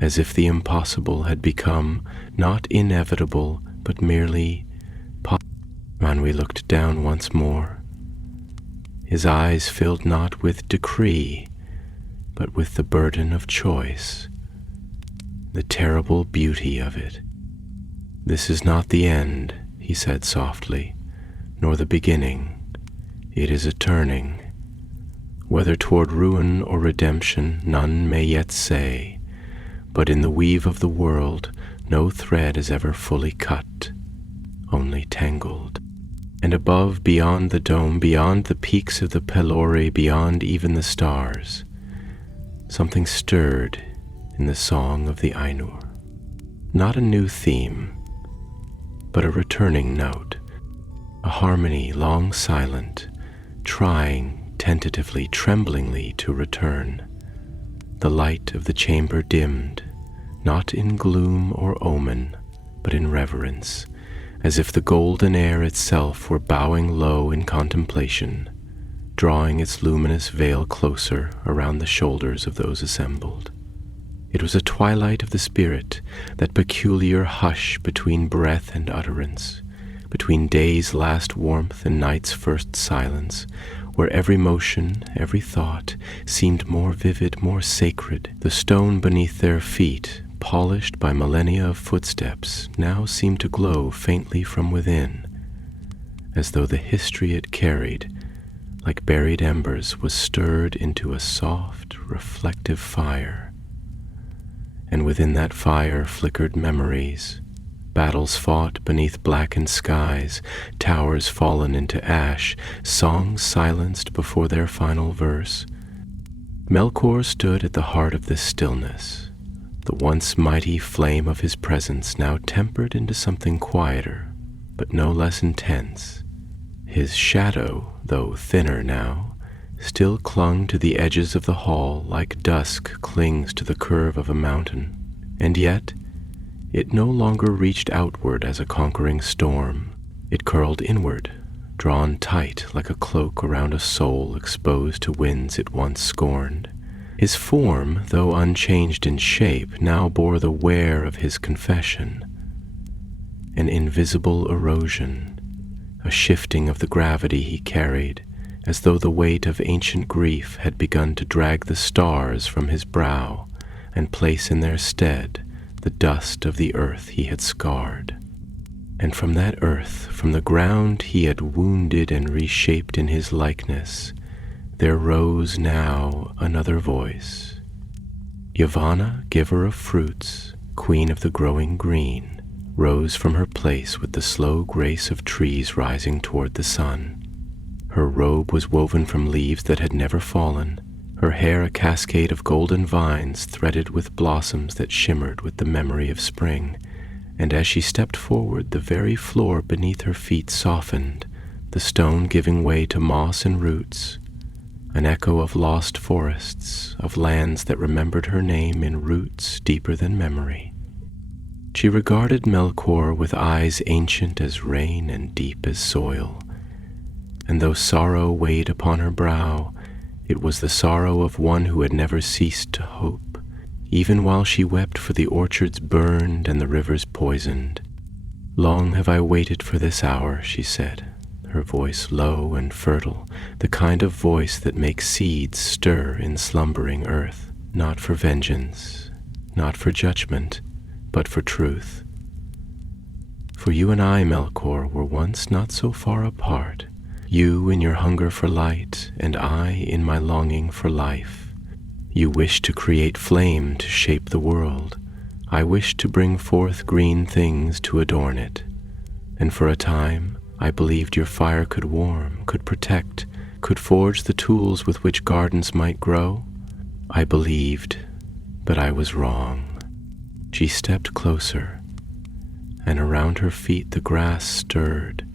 as if the impossible had become not inevitable, but merely possible. Manwë looked down once more. His eyes filled not with decree, but with the burden of choice, the terrible beauty of it. This is not the end, he said softly, nor the beginning. It is a turning. Whether toward ruin or redemption, none may yet say. But in the weave of the world, no thread is ever fully cut, only tangled. And above, beyond the dome, beyond the peaks of the Pelori, beyond even the stars, something stirred in the song of the Ainur. Not a new theme, but a returning note, a harmony long silent, trying tentatively, tremblingly to return. The light of the chamber dimmed, not in gloom or omen, but in reverence, as if the golden air itself were bowing low in contemplation, drawing its luminous veil closer around the shoulders of those assembled. It was a twilight of the spirit, that peculiar hush between breath and utterance, between day's last warmth and night's first silence, where every motion, every thought seemed more vivid, more sacred. The stone beneath their feet, polished by millennia of footsteps, now seemed to glow faintly from within, as though the history it carried, like buried embers, was stirred into a soft, reflective fire. And within that fire flickered memories, battles fought beneath blackened skies, towers fallen into ash, songs silenced before their final verse. Melkor stood at the heart of this stillness, the once mighty flame of his presence now tempered into something quieter, but no less intense. His shadow, though thinner now, still clung to the edges of the hall like dusk clings to the curve of a mountain, and yet it no longer reached outward as a conquering storm. It curled inward, drawn tight like a cloak around a soul exposed to winds it once scorned. His form, though unchanged in shape, now bore the wear of his confession, an invisible erosion, a shifting of the gravity he carried, as though the weight of ancient grief had begun to drag the stars from his brow and place in their stead the dust of the earth he had scarred. And from that earth, from the ground he had wounded and reshaped in his likeness, there rose now another voice. Yavanna, giver of fruits, queen of the growing green, rose from her place with the slow grace of trees rising toward the sun. Her robe was woven from leaves that had never fallen, her hair a cascade of golden vines threaded with blossoms that shimmered with the memory of spring, and as she stepped forward, the very floor beneath her feet softened, the stone giving way to moss and roots, an echo of lost forests, of lands that remembered her name in roots deeper than memory. She regarded Melkor with eyes ancient as rain and deep as soil, and though sorrow weighed upon her brow, it was the sorrow of one who had never ceased to hope, even while she wept for the orchards burned and the rivers poisoned. "Long have I waited for this hour," she said, her voice low and fertile, the kind of voice that makes seeds stir in slumbering earth, not for vengeance, not for judgment, but for truth. For you and I, Melkor, were once not so far apart, you in your hunger for light, and I in my longing for life. You wished to create flame to shape the world. I wished to bring forth green things to adorn it. And for a time, I believed your fire could warm, could protect, could forge the tools with which gardens might grow. I believed, but I was wrong. She stepped closer, and around her feet the grass stirred,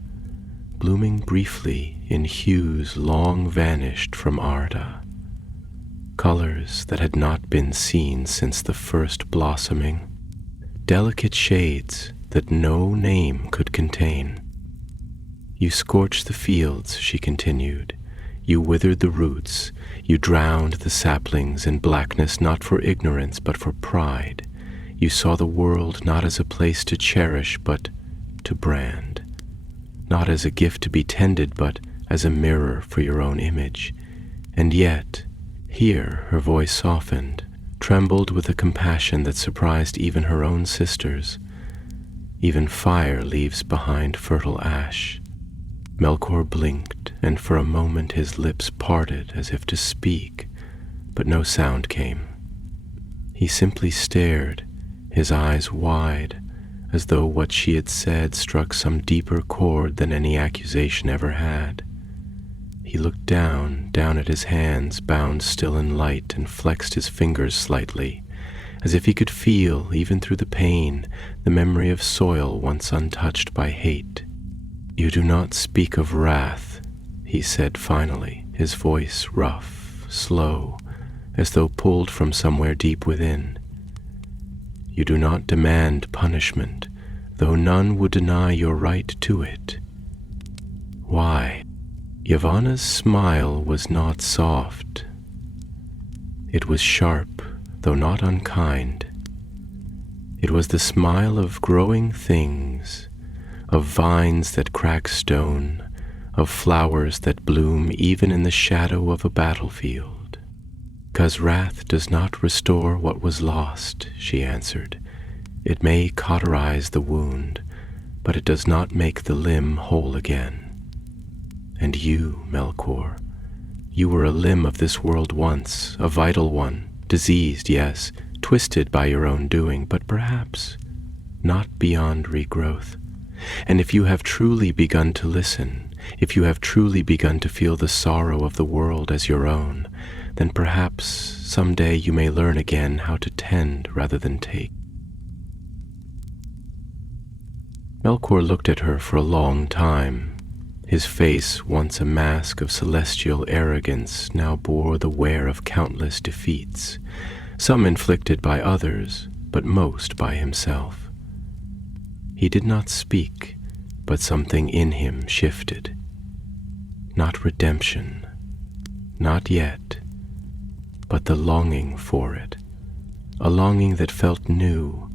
blooming briefly in hues long vanished from Arda, colors that had not been seen since the first blossoming, delicate shades that no name could contain. You scorched the fields, she continued. You withered the roots. You drowned the saplings in blackness, not for ignorance, but for pride. You saw the world not as a place to cherish, but to brand. Not as a gift to be tended, but as a mirror for your own image. And yet, here her voice softened, trembled with a compassion that surprised even her own sisters. Even fire leaves behind fertile ash. Melkor blinked, and for a moment his lips parted as if to speak, but no sound came. He simply stared, his eyes wide, as though what she had said struck some deeper chord than any accusation ever had. He looked down at his hands bound still in light, and flexed his fingers slightly, as if he could feel, even through the pain, the memory of soil once untouched by hate. "You do not speak of wrath," he said finally, his voice rough, slow, as though pulled from somewhere deep within. "You do not demand punishment, though none would deny your right to it. Why?" Yavanna's smile was not soft. It was sharp, though not unkind. It was the smile of growing things, of vines that crack stone, of flowers that bloom even in the shadow of a battlefield. "'Cause wrath does not restore what was lost," she answered. "It may cauterize the wound, but it does not make the limb whole again. And you, Melkor, you were a limb of this world once, a vital one, diseased, yes, twisted by your own doing, but perhaps not beyond regrowth. And if you have truly begun to listen, if you have truly begun to feel the sorrow of the world as your own, then perhaps someday you may learn again how to tend rather than take." Melkor looked at her for a long time. His face, once a mask of celestial arrogance, now bore the wear of countless defeats, some inflicted by others, but most by himself. He did not speak, but something in him shifted. Not redemption, not yet, but the longing for it, a longing that felt new,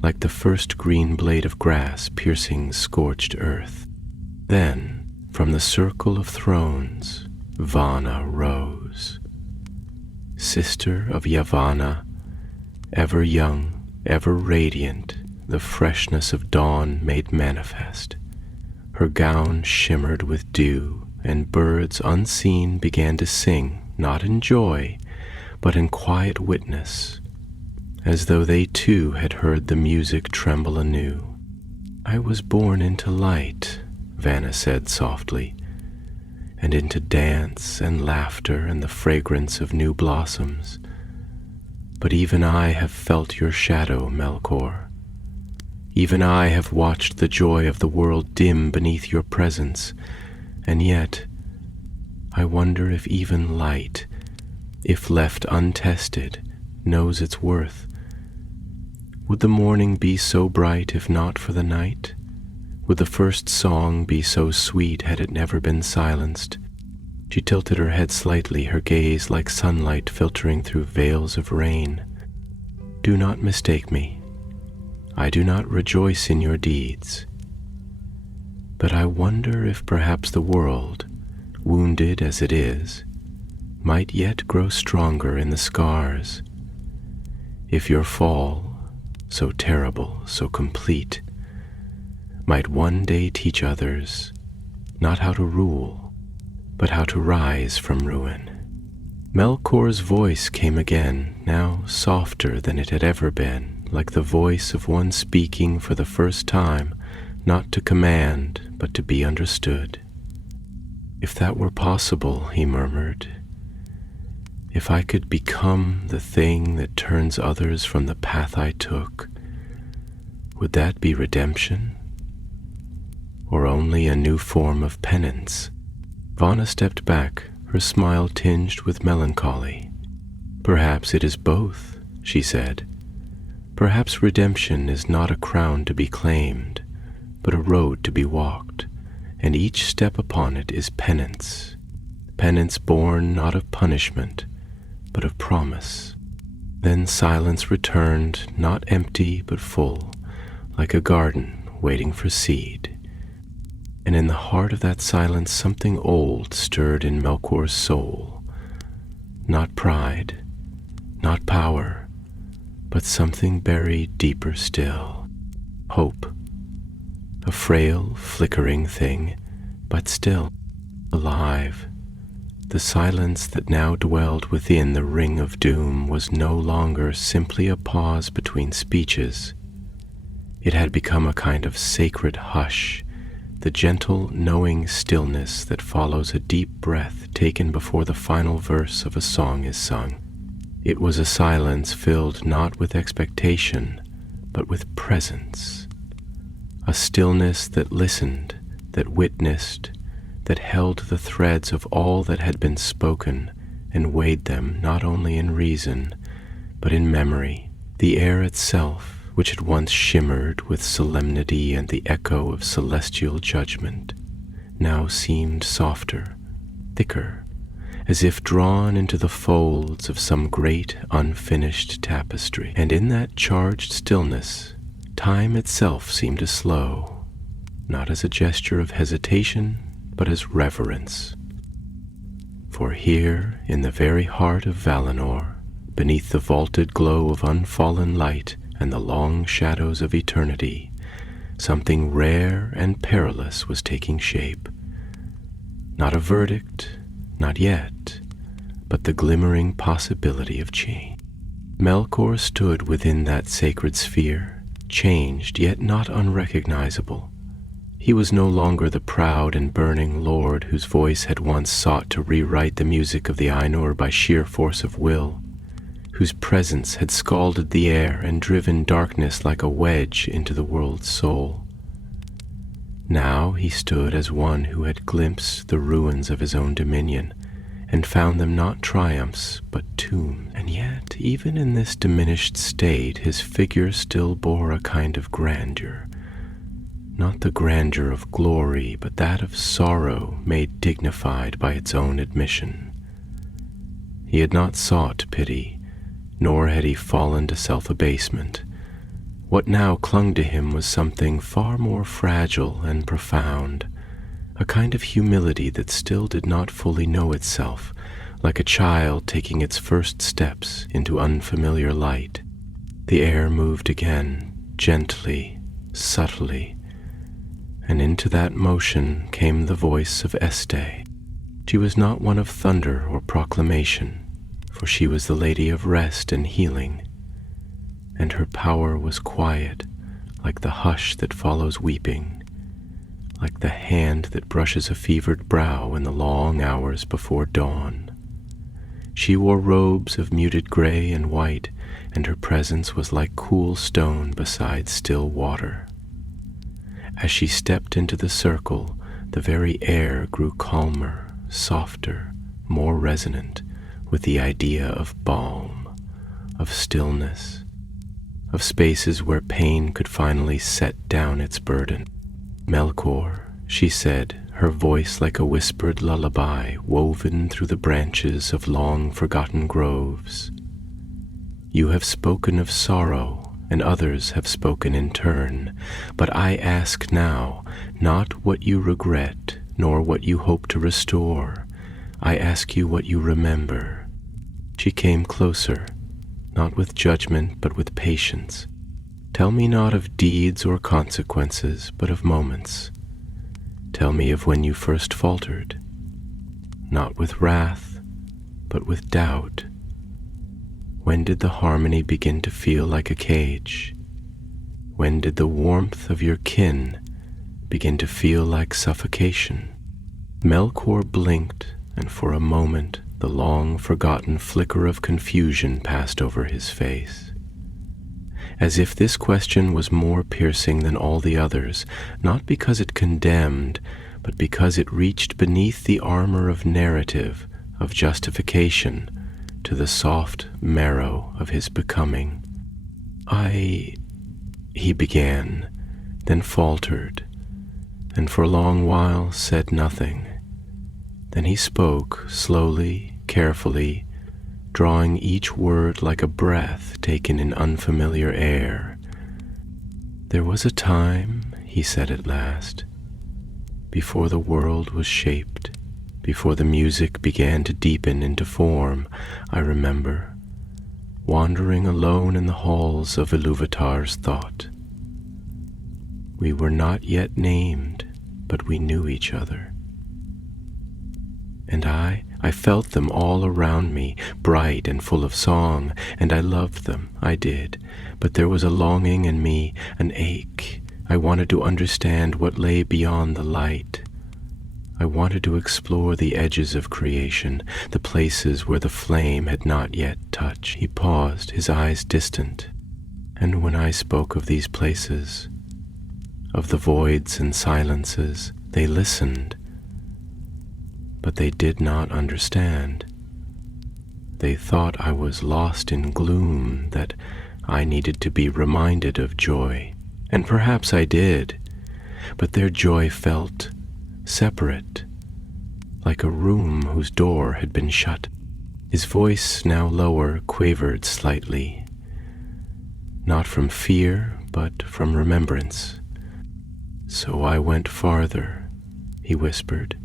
like the first green blade of grass piercing scorched earth. Then, from the circle of thrones, Vana rose. Sister of Yavanna, ever young, ever radiant, the freshness of dawn made manifest. Her gown shimmered with dew, and birds unseen began to sing, not in joy, but in quiet witness, as though they too had heard the music tremble anew. "I was born into light," Vanna said softly. and into dance and laughter and the fragrance of new blossoms. But even I have felt your shadow, Melkor. Even I have watched the joy of the world dim beneath your presence, and yet I wonder if even light, if left untested, knows its worth. Would the morning be so bright if not for the night? Would the first song be so sweet had it never been silenced? She tilted her head slightly, her gaze like sunlight filtering through veils of rain. Do not mistake me. I do not rejoice in your deeds. But I wonder if perhaps the world, wounded as it is, might yet grow stronger in the scars. If your fall, so terrible, so complete, might one day teach others not how to rule, but how to rise from ruin. Melkor's voice came again, now softer than it had ever been, like the voice of one speaking for the first time, not to command, but to be understood. If that were possible, he murmured, if I could become the thing that turns others from the path I took, would that be redemption? Or only a new form of penance? Vana stepped back, her smile tinged with melancholy. Perhaps it is both, she said. Perhaps redemption is not a crown to be claimed, but a road to be walked, and each step upon it is penance. Penance born not of punishment, but of promise. Then silence returned, not empty but full, like a garden waiting for seed. And in the heart of that silence something old stirred in Melkor's soul. Not pride, not power, but something buried deeper still. Hope. A frail, flickering thing, but still alive. The silence that now dwelled within the ring of doom was no longer simply a pause between speeches. It had become a kind of sacred hush, the gentle, knowing stillness that follows a deep breath taken before the final verse of a song is sung. It was a silence filled not with expectation, but with presence. A stillness that listened, that witnessed, that held the threads of all that had been spoken and weighed them not only in reason, but in memory. The air itself, which had once shimmered with solemnity and the echo of celestial judgment, now seemed softer, thicker, as if drawn into the folds of some great unfinished tapestry. And in that charged stillness, time itself seemed to slow, not as a gesture of hesitation, but as reverence. For here, in the very heart of Valinor, beneath the vaulted glow of unfallen light and the long shadows of eternity, something rare and perilous was taking shape. Not a verdict, not yet, but the glimmering possibility of change. Melkor stood within that sacred sphere, changed yet not unrecognizable. He was no longer the proud and burning lord whose voice had once sought to rewrite the music of the Ainur by sheer force of will, whose presence had scalded the air and driven darkness like a wedge into the world's soul. Now he stood as one who had glimpsed the ruins of his own dominion, and found them not triumphs, but tombs. And yet, even in this diminished state, his figure still bore a kind of grandeur. Not the grandeur of glory, but that of sorrow made dignified by its own admission. He had not sought pity, nor had he fallen to self-abasement. What now clung to him was something far more fragile and profound, a kind of humility that still did not fully know itself, like a child taking its first steps into unfamiliar light. The air moved again, gently, subtly, and into that motion came the voice of Este. She was not one of thunder or proclamation, for she was the lady of rest and healing, and her power was quiet, like the hush that follows weeping, like the hand that brushes a fevered brow in the long hours before dawn. She wore robes of muted gray and white, and her presence was like cool stone beside still water. As she stepped into the circle, the very air grew calmer, softer, more resonant with the idea of balm, of stillness, of spaces where pain could finally set down its burden. "Melkor," she said, her voice like a whispered lullaby woven through the branches of long-forgotten groves. "You have spoken of sorrow, and others have spoken in turn, but I ask now, not what you regret, nor what you hope to restore. I ask you what you remember." She came closer, not with judgment, but with patience. "Tell me not of deeds or consequences, but of moments. Tell me of when you first faltered, not with wrath, but with doubt. When did the harmony begin to feel like a cage? When did the warmth of your kin begin to feel like suffocation?" Melkor blinked, and for a moment the long-forgotten flicker of confusion passed over his face. As if this question was more piercing than all the others, not because it condemned, but because it reached beneath the armor of narrative, of justification, to the soft marrow of his becoming. He began, then faltered, and for a long while said nothing. Then he spoke, slowly, carefully, drawing each word like a breath taken in unfamiliar air. "There was a time," he said at last, "before the world was shaped, before the music began to deepen into form. I remember, wandering alone in the halls of Iluvatar's thought. We were not yet named, but we knew each other. And I felt them all around me, bright and full of song, and I loved them, I did. But there was a longing in me, an ache. I wanted to understand what lay beyond the light. I wanted to explore the edges of creation, the places where the flame had not yet touched." He paused, his eyes distant. "And when I spoke of these places, of the voids and silences, they listened. But they did not understand. They thought I was lost in gloom, that I needed to be reminded of joy. And perhaps I did, but their joy felt separate, like a room whose door had been shut." His voice, now lower, quavered slightly, not from fear, but from remembrance. "So I went farther," he whispered.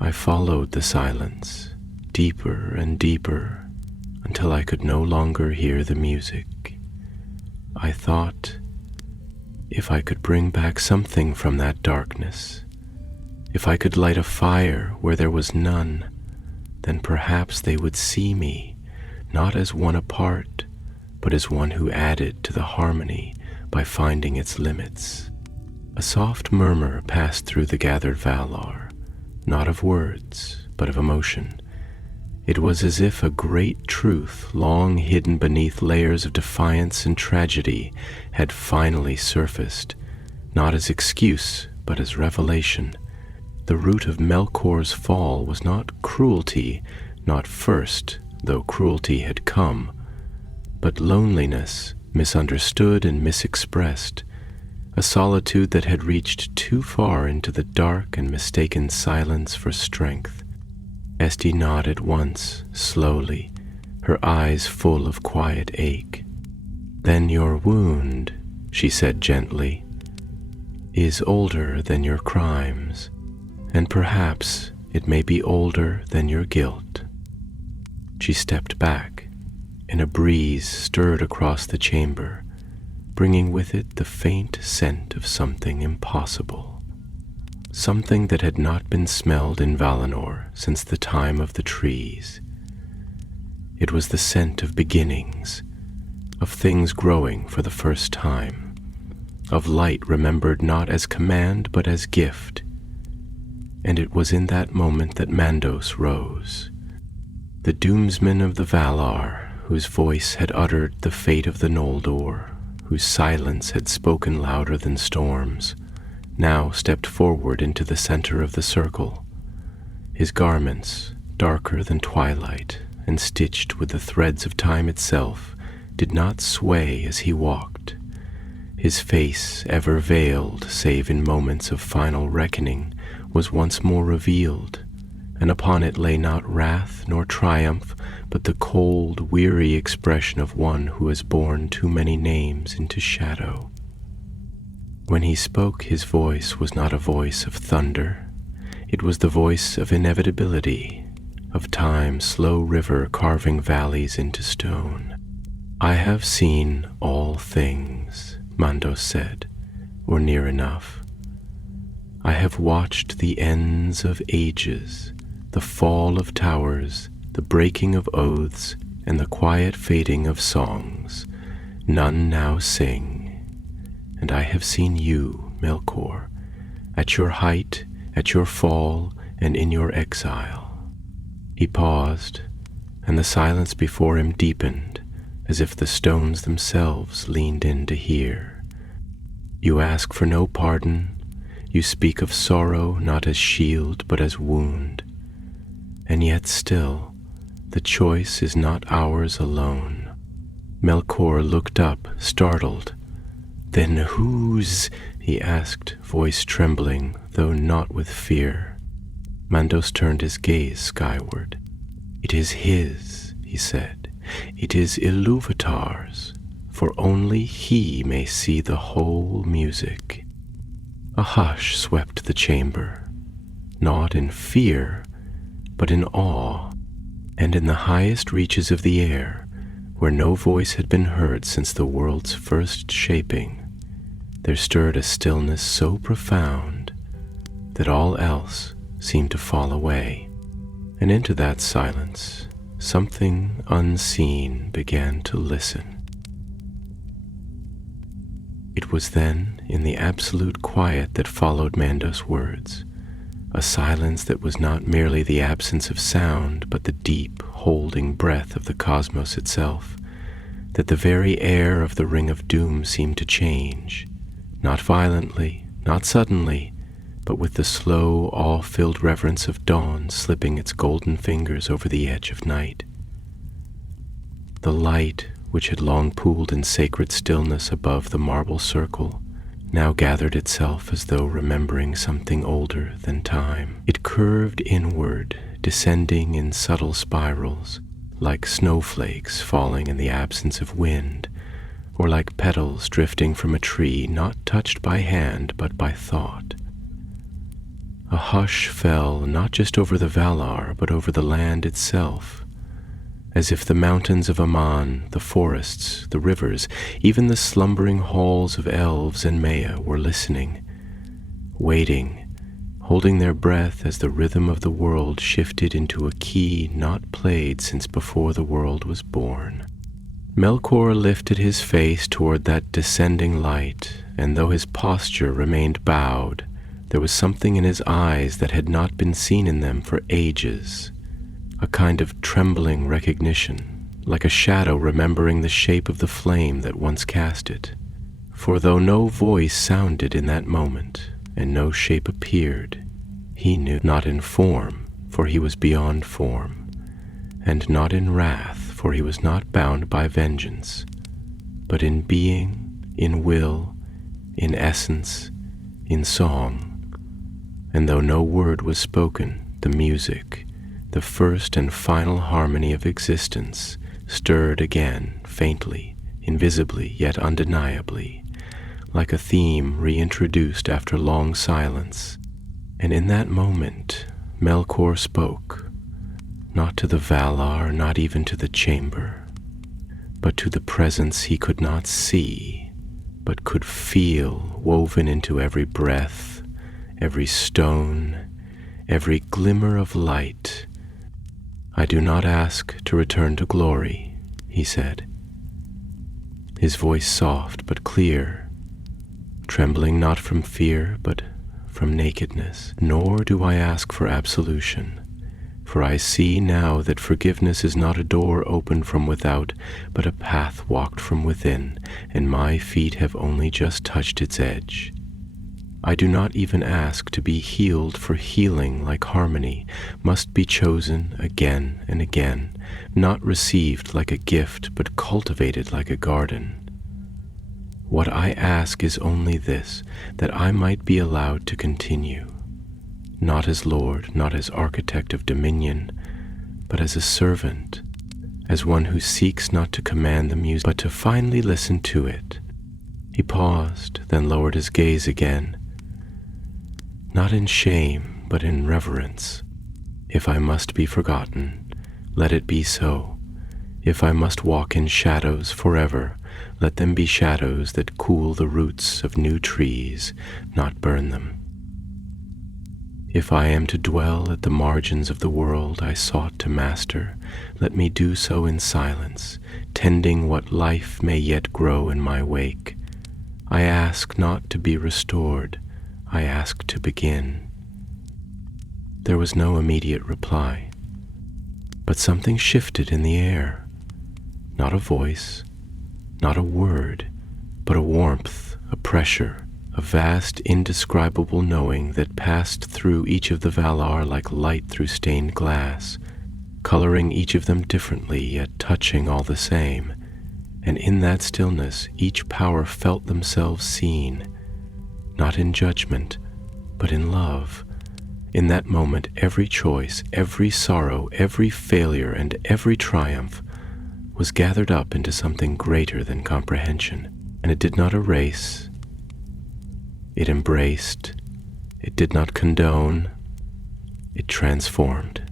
"I followed the silence, deeper and deeper, until I could no longer hear the music. I thought, if I could bring back something from that darkness, if I could light a fire where there was none, then perhaps they would see me, not as one apart, but as one who added to the harmony by finding its limits." A soft murmur passed through the gathered Valar, not of words, but of emotion. It was as if a great truth, long hidden beneath layers of defiance and tragedy, had finally surfaced, not as excuse, but as revelation. The root of Melkor's fall was not cruelty, not first, though cruelty had come, but loneliness, misunderstood and misexpressed, a solitude that had reached too far into the dark and mistaken silence for strength. Esti nodded once, slowly, her eyes full of quiet ache. "Then your wound," she said gently, "is older than your crimes, and perhaps it may be older than your guilt." She stepped back, and a breeze stirred across the chamber, bringing with it the faint scent of something impossible, something that had not been smelled in Valinor since the time of the trees. It was the scent of beginnings, of things growing for the first time, of light remembered not as command but as gift. And it was in that moment that Mandos rose, the doomsman of the Valar, whose voice had uttered the fate of the Noldor, whose silence had spoken louder than storms, now stepped forward into the center of the circle. His garments, darker than twilight and stitched with the threads of time itself, did not sway as he walked. His face, ever veiled save in moments of final reckoning, was once more revealed, and upon it lay not wrath nor triumph, but the cold, weary expression of one who has borne too many names into shadow. When he spoke, his voice was not a voice of thunder. It was the voice of inevitability, of time's slow river carving valleys into stone. "I have seen all things," Mandos said, "or near enough. I have watched the ends of ages, the fall of towers, the breaking of oaths, and the quiet fading of songs. None now sing. And I have seen you, Melkor, at your height, at your fall, and in your exile." He paused, and the silence before him deepened, as if the stones themselves leaned in to hear. "You ask for no pardon. You speak of sorrow not as shield but as wound. And yet still, the choice is not ours alone." Melkor looked up, startled. "Then whose?" he asked, voice trembling, though not with fear. Mandos turned his gaze skyward. "It is his," he said. "It is Ilúvatar's, for only he may see the whole music." A hush swept the chamber, not in fear, but in awe, and in the highest reaches of the air, where no voice had been heard since the world's first shaping, there stirred a stillness so profound that all else seemed to fall away, and into that silence something unseen began to listen. It was then, in the absolute quiet that followed Mandos' words, a silence that was not merely the absence of sound, but the deep, holding breath of the cosmos itself, that the very air of the Ring of Doom seemed to change, not violently, not suddenly, but with the slow, awe-filled reverence of dawn slipping its golden fingers over the edge of night. The light, which had long pooled in sacred stillness above the marble circle, now gathered itself as though remembering something older than time. It curved inward, descending in subtle spirals, like snowflakes falling in the absence of wind, or like petals drifting from a tree not touched by hand but by thought. A hush fell not just over the Valar, but over the land itself, as if the mountains of Aman, the forests, the rivers, even the slumbering halls of elves and Maya were listening, waiting, holding their breath as the rhythm of the world shifted into a key not played since before the world was born. Melkor lifted his face toward that descending light, and though his posture remained bowed, there was something in his eyes that had not been seen in them for ages, a kind of trembling recognition, like a shadow remembering the shape of the flame that once cast it. For though no voice sounded in that moment, and no shape appeared, he knew, not in form, for he was beyond form, and not in wrath, for he was not bound by vengeance, but in being, in will, in essence, in song. And though no word was spoken, the music, the first and final harmony of existence, stirred again, faintly, invisibly, yet undeniably, like a theme reintroduced after long silence. And in that moment, Melkor spoke, not to the Valar, not even to the chamber, but to the presence he could not see, but could feel woven into every breath, every stone, every glimmer of light. "I do not ask to return to glory," he said, his voice soft but clear, trembling not from fear, but from nakedness. Nor do I ask for absolution, for I see now that forgiveness is not a door opened from without, but a path walked from within, and my feet have only just touched its edge. I do not even ask to be healed, for healing, like harmony, must be chosen again and again, not received like a gift, but cultivated like a garden. What I ask is only this, that I might be allowed to continue, not as Lord, not as architect of dominion, but as a servant, as one who seeks not to command the music, but to finally listen to it. He paused, then lowered his gaze again, not in shame, but in reverence. If I must be forgotten, let it be so. If I must walk in shadows forever, let them be shadows that cool the roots of new trees, not burn them. If I am to dwell at the margins of the world I sought to master, let me do so in silence, tending what life may yet grow in my wake. I ask not to be restored, I ask to begin. There was no immediate reply, but something shifted in the air. Not a voice, not a word, but a warmth, a pressure, a vast, indescribable knowing that passed through each of the Valar like light through stained glass, coloring each of them differently, yet touching all the same. And in that stillness, each power felt themselves seen, not in judgment, but in love. In that moment, every choice, every sorrow, every failure, and every triumph was gathered up into something greater than comprehension. And it did not erase, it embraced, it did not condone, it transformed.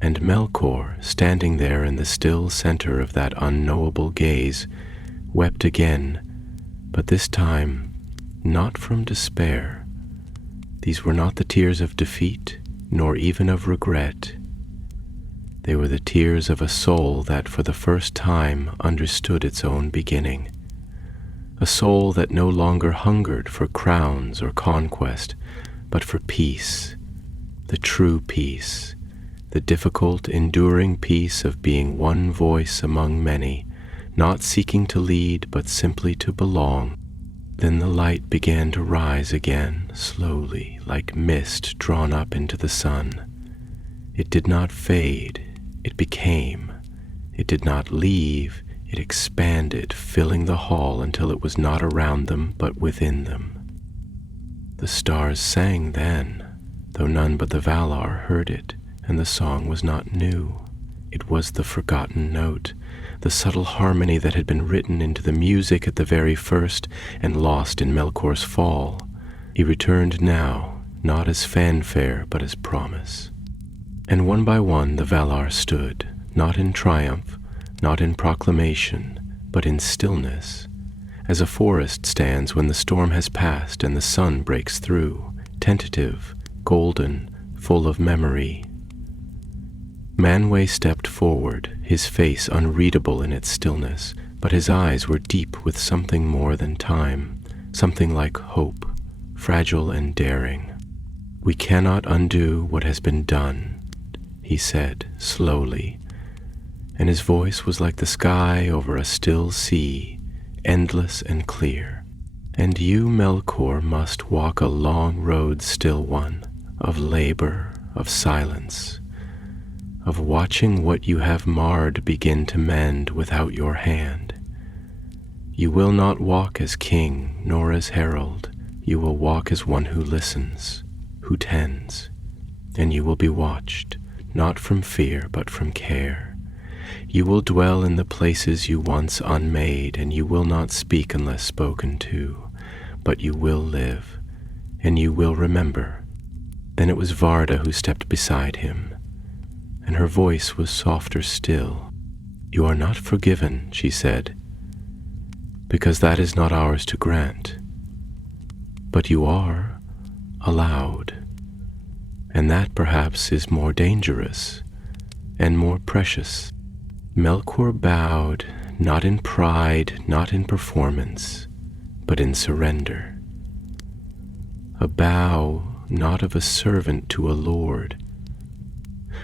And Melkor, standing there in the still center of that unknowable gaze, wept again, but this time not from despair. These were not the tears of defeat, nor even of regret. They were the tears of a soul that for the first time understood its own beginning. A soul that no longer hungered for crowns or conquest, but for peace, the true peace, the difficult, enduring peace of being one voice among many, not seeking to lead, but simply to belong. Then the light began to rise again, slowly, like mist drawn up into the sun. It did not fade, it became. It did not leave, it expanded, filling the hall until it was not around them, but within them. The stars sang then, though none but the Valar heard it, and the song was not new. It was the forgotten note, the subtle harmony that had been written into the music at the very first and lost in Melkor's fall. He returned now, not as fanfare, but as promise. And one by one the Valar stood, not in triumph, not in proclamation, but in stillness, as a forest stands when the storm has passed and the sun breaks through, tentative, golden, full of memory. Manwë stepped forward, his face unreadable in its stillness, but his eyes were deep with something more than time, something like hope, fragile and daring. "We cannot undo what has been done," he said slowly, and his voice was like the sky over a still sea, endless and clear. "And you, Melkor, must walk a long road, still one, of labor, of silence, of watching what you have marred begin to mend without your hand. You will not walk as king nor as herald. You will walk as one who listens, who tends, and you will be watched, not from fear but from care. You will dwell in the places you once unmade, and you will not speak unless spoken to, but you will live, and you will remember." Then it was Varda who stepped beside him, and her voice was softer still. "You are not forgiven," she said, "because that is not ours to grant. But you are allowed, and that perhaps is more dangerous and more precious." Melkor bowed, not in pride, not in performance, but in surrender. a bow not of a servant to a lord,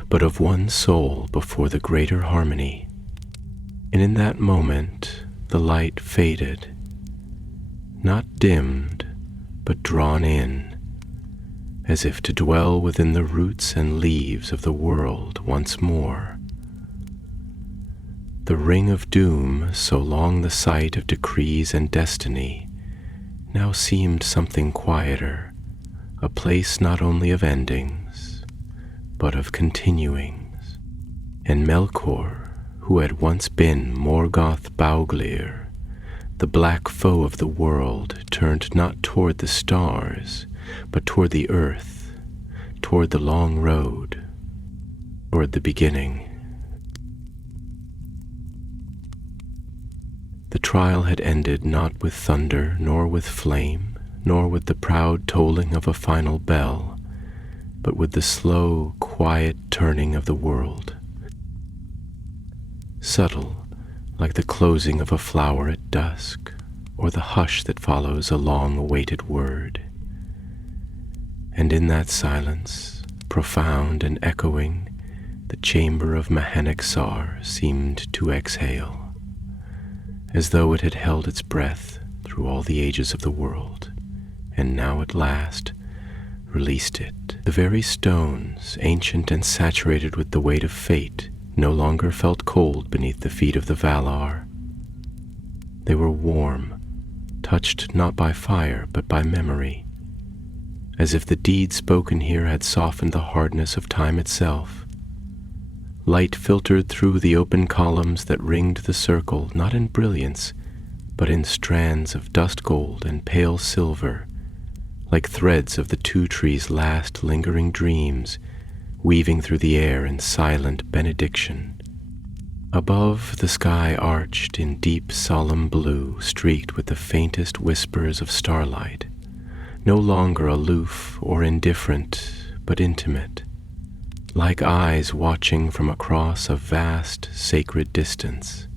but of one soul before the greater harmony. And in that moment the light faded, not dimmed, but drawn in, as if to dwell within the roots and leaves of the world once more. The ring of doom, so long the site of decrees and destiny, now seemed something quieter, a place not only of endings, but of continuings. And Melkor, who had once been Morgoth Bauglir, the black foe of the world, turned not toward the stars, but toward the earth, toward the long road, toward the beginning. The trial had ended not with thunder, nor with flame, nor with the proud tolling of a final bell, but with the slow, quiet turning of the world. Subtle, like the closing of a flower at dusk, or the hush that follows a long-awaited word. And in that silence, profound and echoing, the chamber of Mahanaxar seemed to exhale, as though it had held its breath through all the ages of the world, and now at last released it. The very stones, ancient and saturated with the weight of fate, no longer felt cold beneath the feet of the Valar. They were warm, touched not by fire but by memory, as if the deed spoken here had softened the hardness of time itself. Light filtered through the open columns that ringed the circle, not in brilliance, but in strands of dust gold and pale silver, like threads of the two trees' last lingering dreams, weaving through the air in silent benediction. Above, the sky arched in deep solemn blue, streaked with the faintest whispers of starlight, no longer aloof or indifferent, but intimate, like eyes watching from across a vast, sacred distance.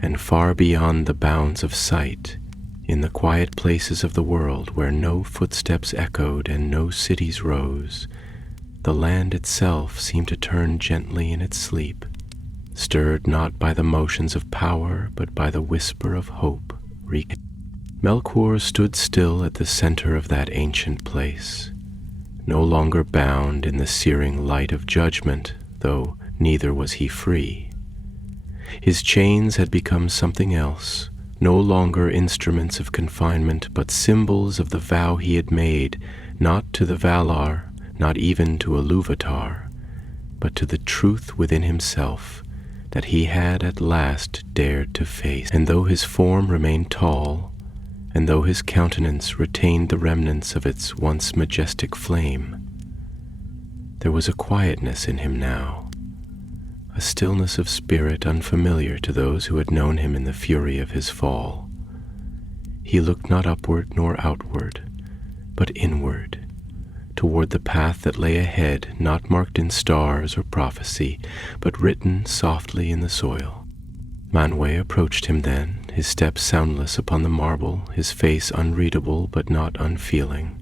And far beyond the bounds of sight, in the quiet places of the world where no footsteps echoed and no cities rose, the land itself seemed to turn gently in its sleep, stirred not by the motions of power, but by the whisper of hope. Melkor stood still at the center of that ancient place, no longer bound in the searing light of judgment, though neither was he free. His chains had become something else, no longer instruments of confinement, but symbols of the vow he had made, not to the Valar, not even to Ilúvatar, but to the truth within himself that he had at last dared to face. And though his form remained tall, and though his countenance retained the remnants of its once majestic flame, there was a quietness in him now, a stillness of spirit unfamiliar to those who had known him in the fury of his fall. He looked not upward nor outward, but inward, toward the path that lay ahead, not marked in stars or prophecy, but written softly in the soil. Manwë approached him then, his steps soundless upon the marble, his face unreadable but not unfeeling.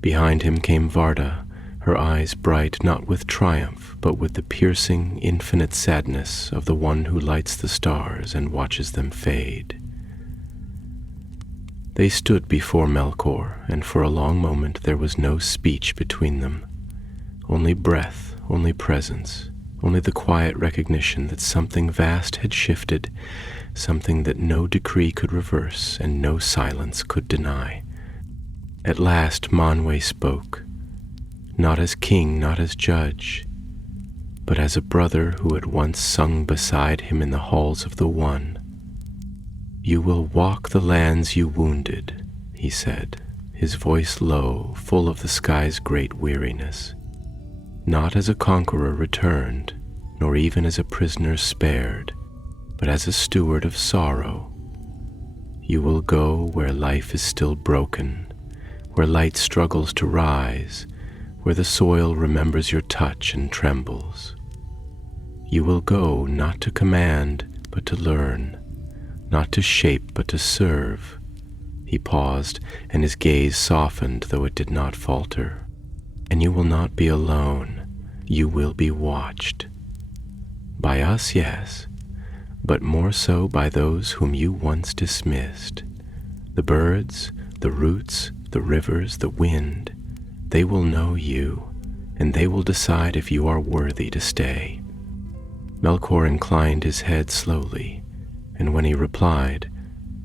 Behind him came Varda, her eyes bright not with triumph, but with the piercing, infinite sadness of the one who lights the stars and watches them fade. They stood before Melkor, and for a long moment there was no speech between them. Only breath, only presence, only the quiet recognition that something vast had shifted, something that no decree could reverse and no silence could deny. At last Manwë spoke, not as king, not as judge, but as a brother who had once sung beside him in the halls of the One. "You will walk the lands you wounded," he said, his voice low, full of the sky's great weariness. "Not as a conqueror returned, nor even as a prisoner spared, but as a steward of sorrow. You will go where life is still broken, where light struggles to rise, where the soil remembers your touch and trembles. You will go not to command, but to learn, not to shape, but to serve, He paused, and his gaze softened, though it did not falter. And you will not be alone. You will be watched. By us, yes, but more so by those whom you once dismissed. The birds, the roots, the rivers, the wind, they will know you, and they will decide if you are worthy to stay. Melkor inclined his head slowly, and when he replied,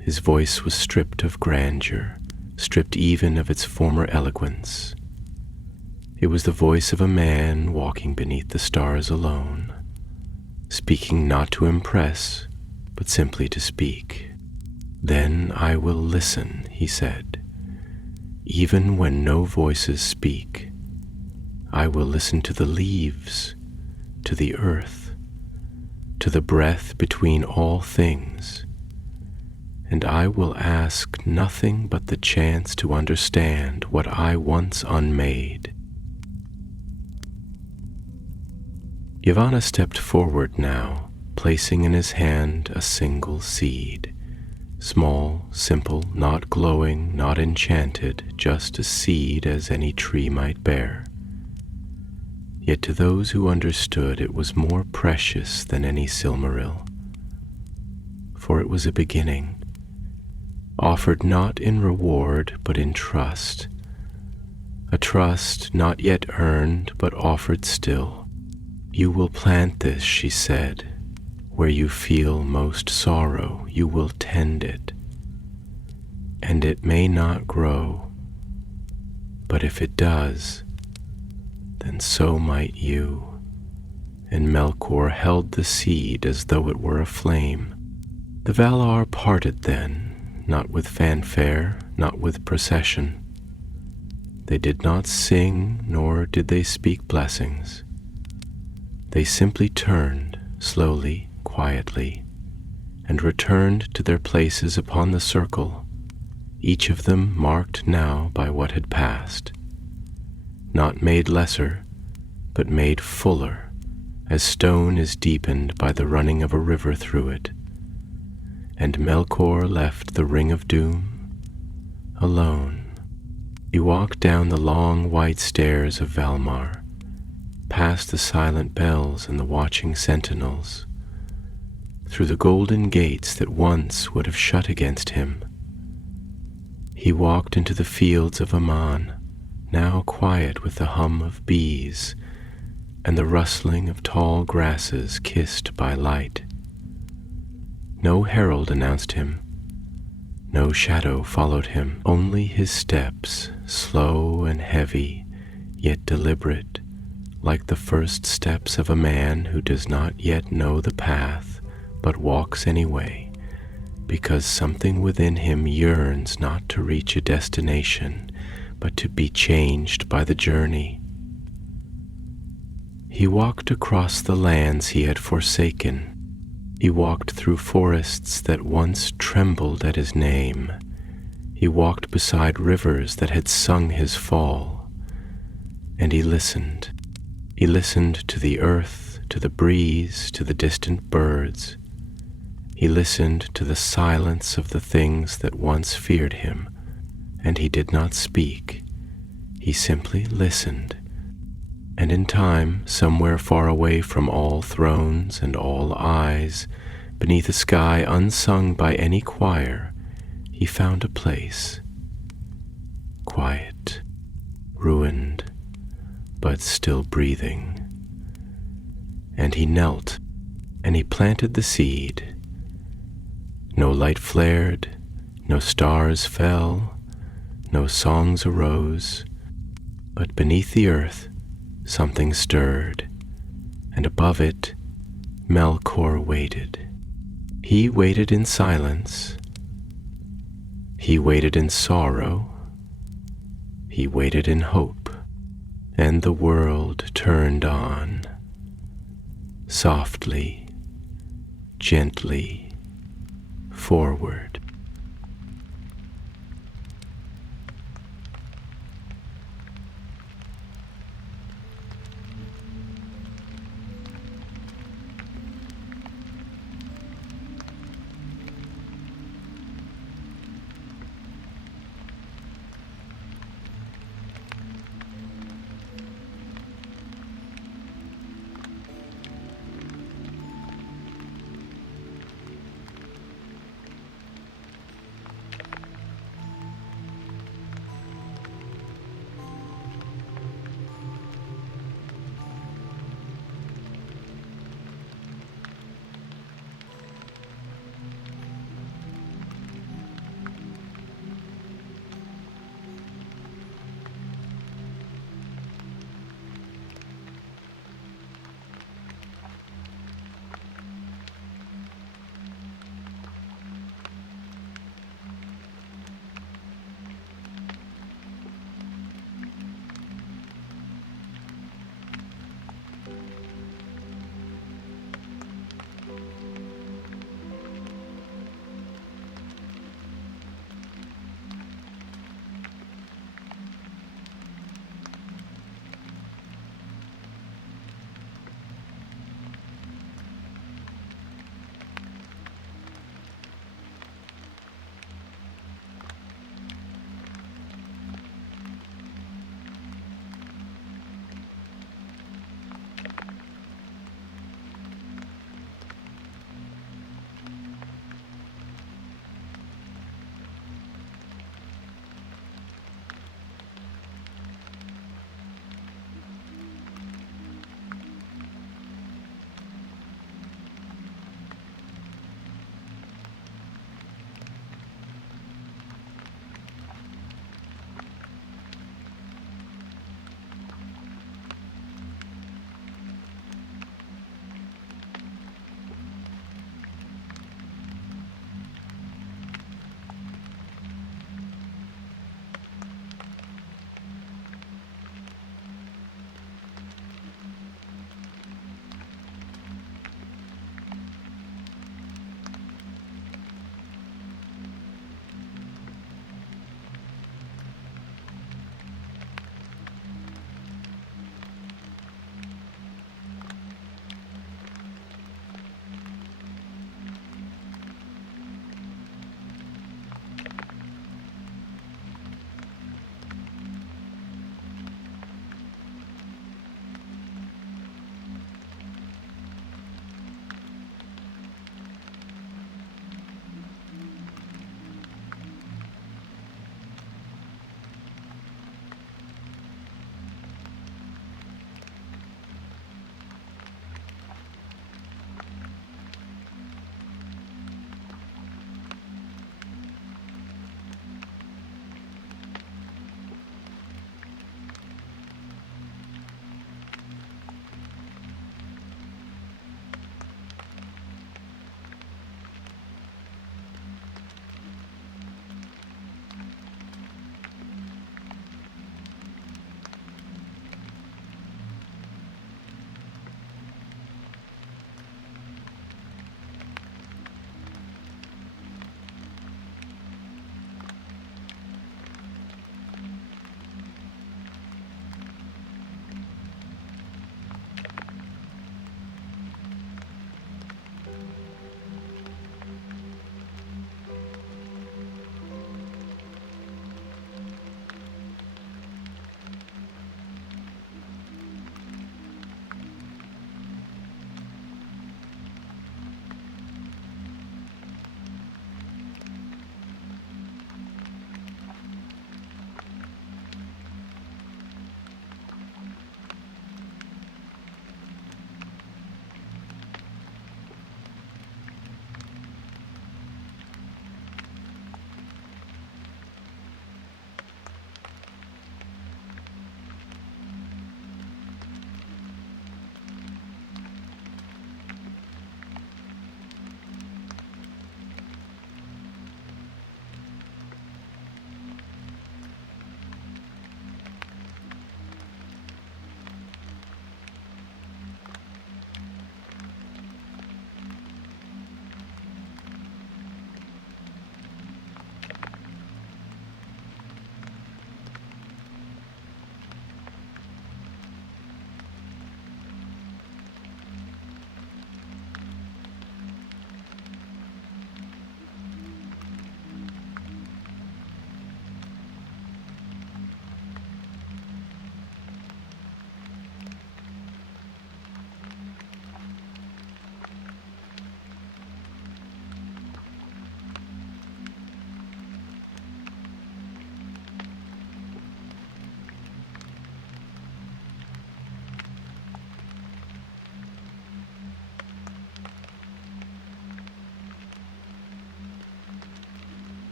his voice was stripped of grandeur, stripped even of its former eloquence. It was the voice of a man walking beneath the stars alone, speaking not to impress, but simply to speak. "Then I will listen," he said, "even when no voices speak. I will listen to the leaves, to the earth, to the breath between all things, and I will ask nothing but the chance to understand what I once unmade." Yavanna stepped forward now, placing in his hand a single seed. Small, simple, not glowing, not enchanted, just a seed as any tree might bear. Yet to those who understood it was more precious than any Silmaril, for it was a beginning, offered not in reward but in trust, a trust not yet earned but offered still. "You will plant this," she said, "where you feel most sorrow. You will tend it, and it may not grow, but if it does, then so might you." And Melkor held the seed as though it were a flame. The Valar parted then, not with fanfare, not with procession. They did not sing, nor did they speak blessings. They simply turned, slowly, quietly, and returned to their places upon the circle, each of them marked now by what had passed, not made lesser, but made fuller, as stone is deepened by the running of a river through it. And Melkor left the Ring of Doom alone. He walked down the long white stairs of Valmar, past the silent bells and the watching sentinels, through the golden gates that once would have shut against him. He walked into the fields of Aman, now quiet with the hum of bees and the rustling of tall grasses kissed by light. No herald announced him, no shadow followed him, only his steps, slow and heavy, yet deliberate, like the first steps of a man who does not yet know the path, but walks anyway, because something within him yearns not to reach a destination, but to be changed by the journey. He walked across the lands he had forsaken. He walked through forests that once trembled at his name. He walked beside rivers that had sung his fall. And he listened. He listened to the earth, to the breeze, to the distant birds. He listened to the silence of the things that once feared him, and he did not speak. He simply listened. And in time, somewhere far away from all thrones and all eyes, beneath a sky unsung by any choir, he found a place, quiet, ruined, but still breathing. And he knelt, and he planted the seed. No light flared, no stars fell, no songs arose, but beneath the earth something stirred, and above it Melkor waited. He waited in silence. He waited in sorrow. He waited in hope. And the world turned on, softly, gently, forward.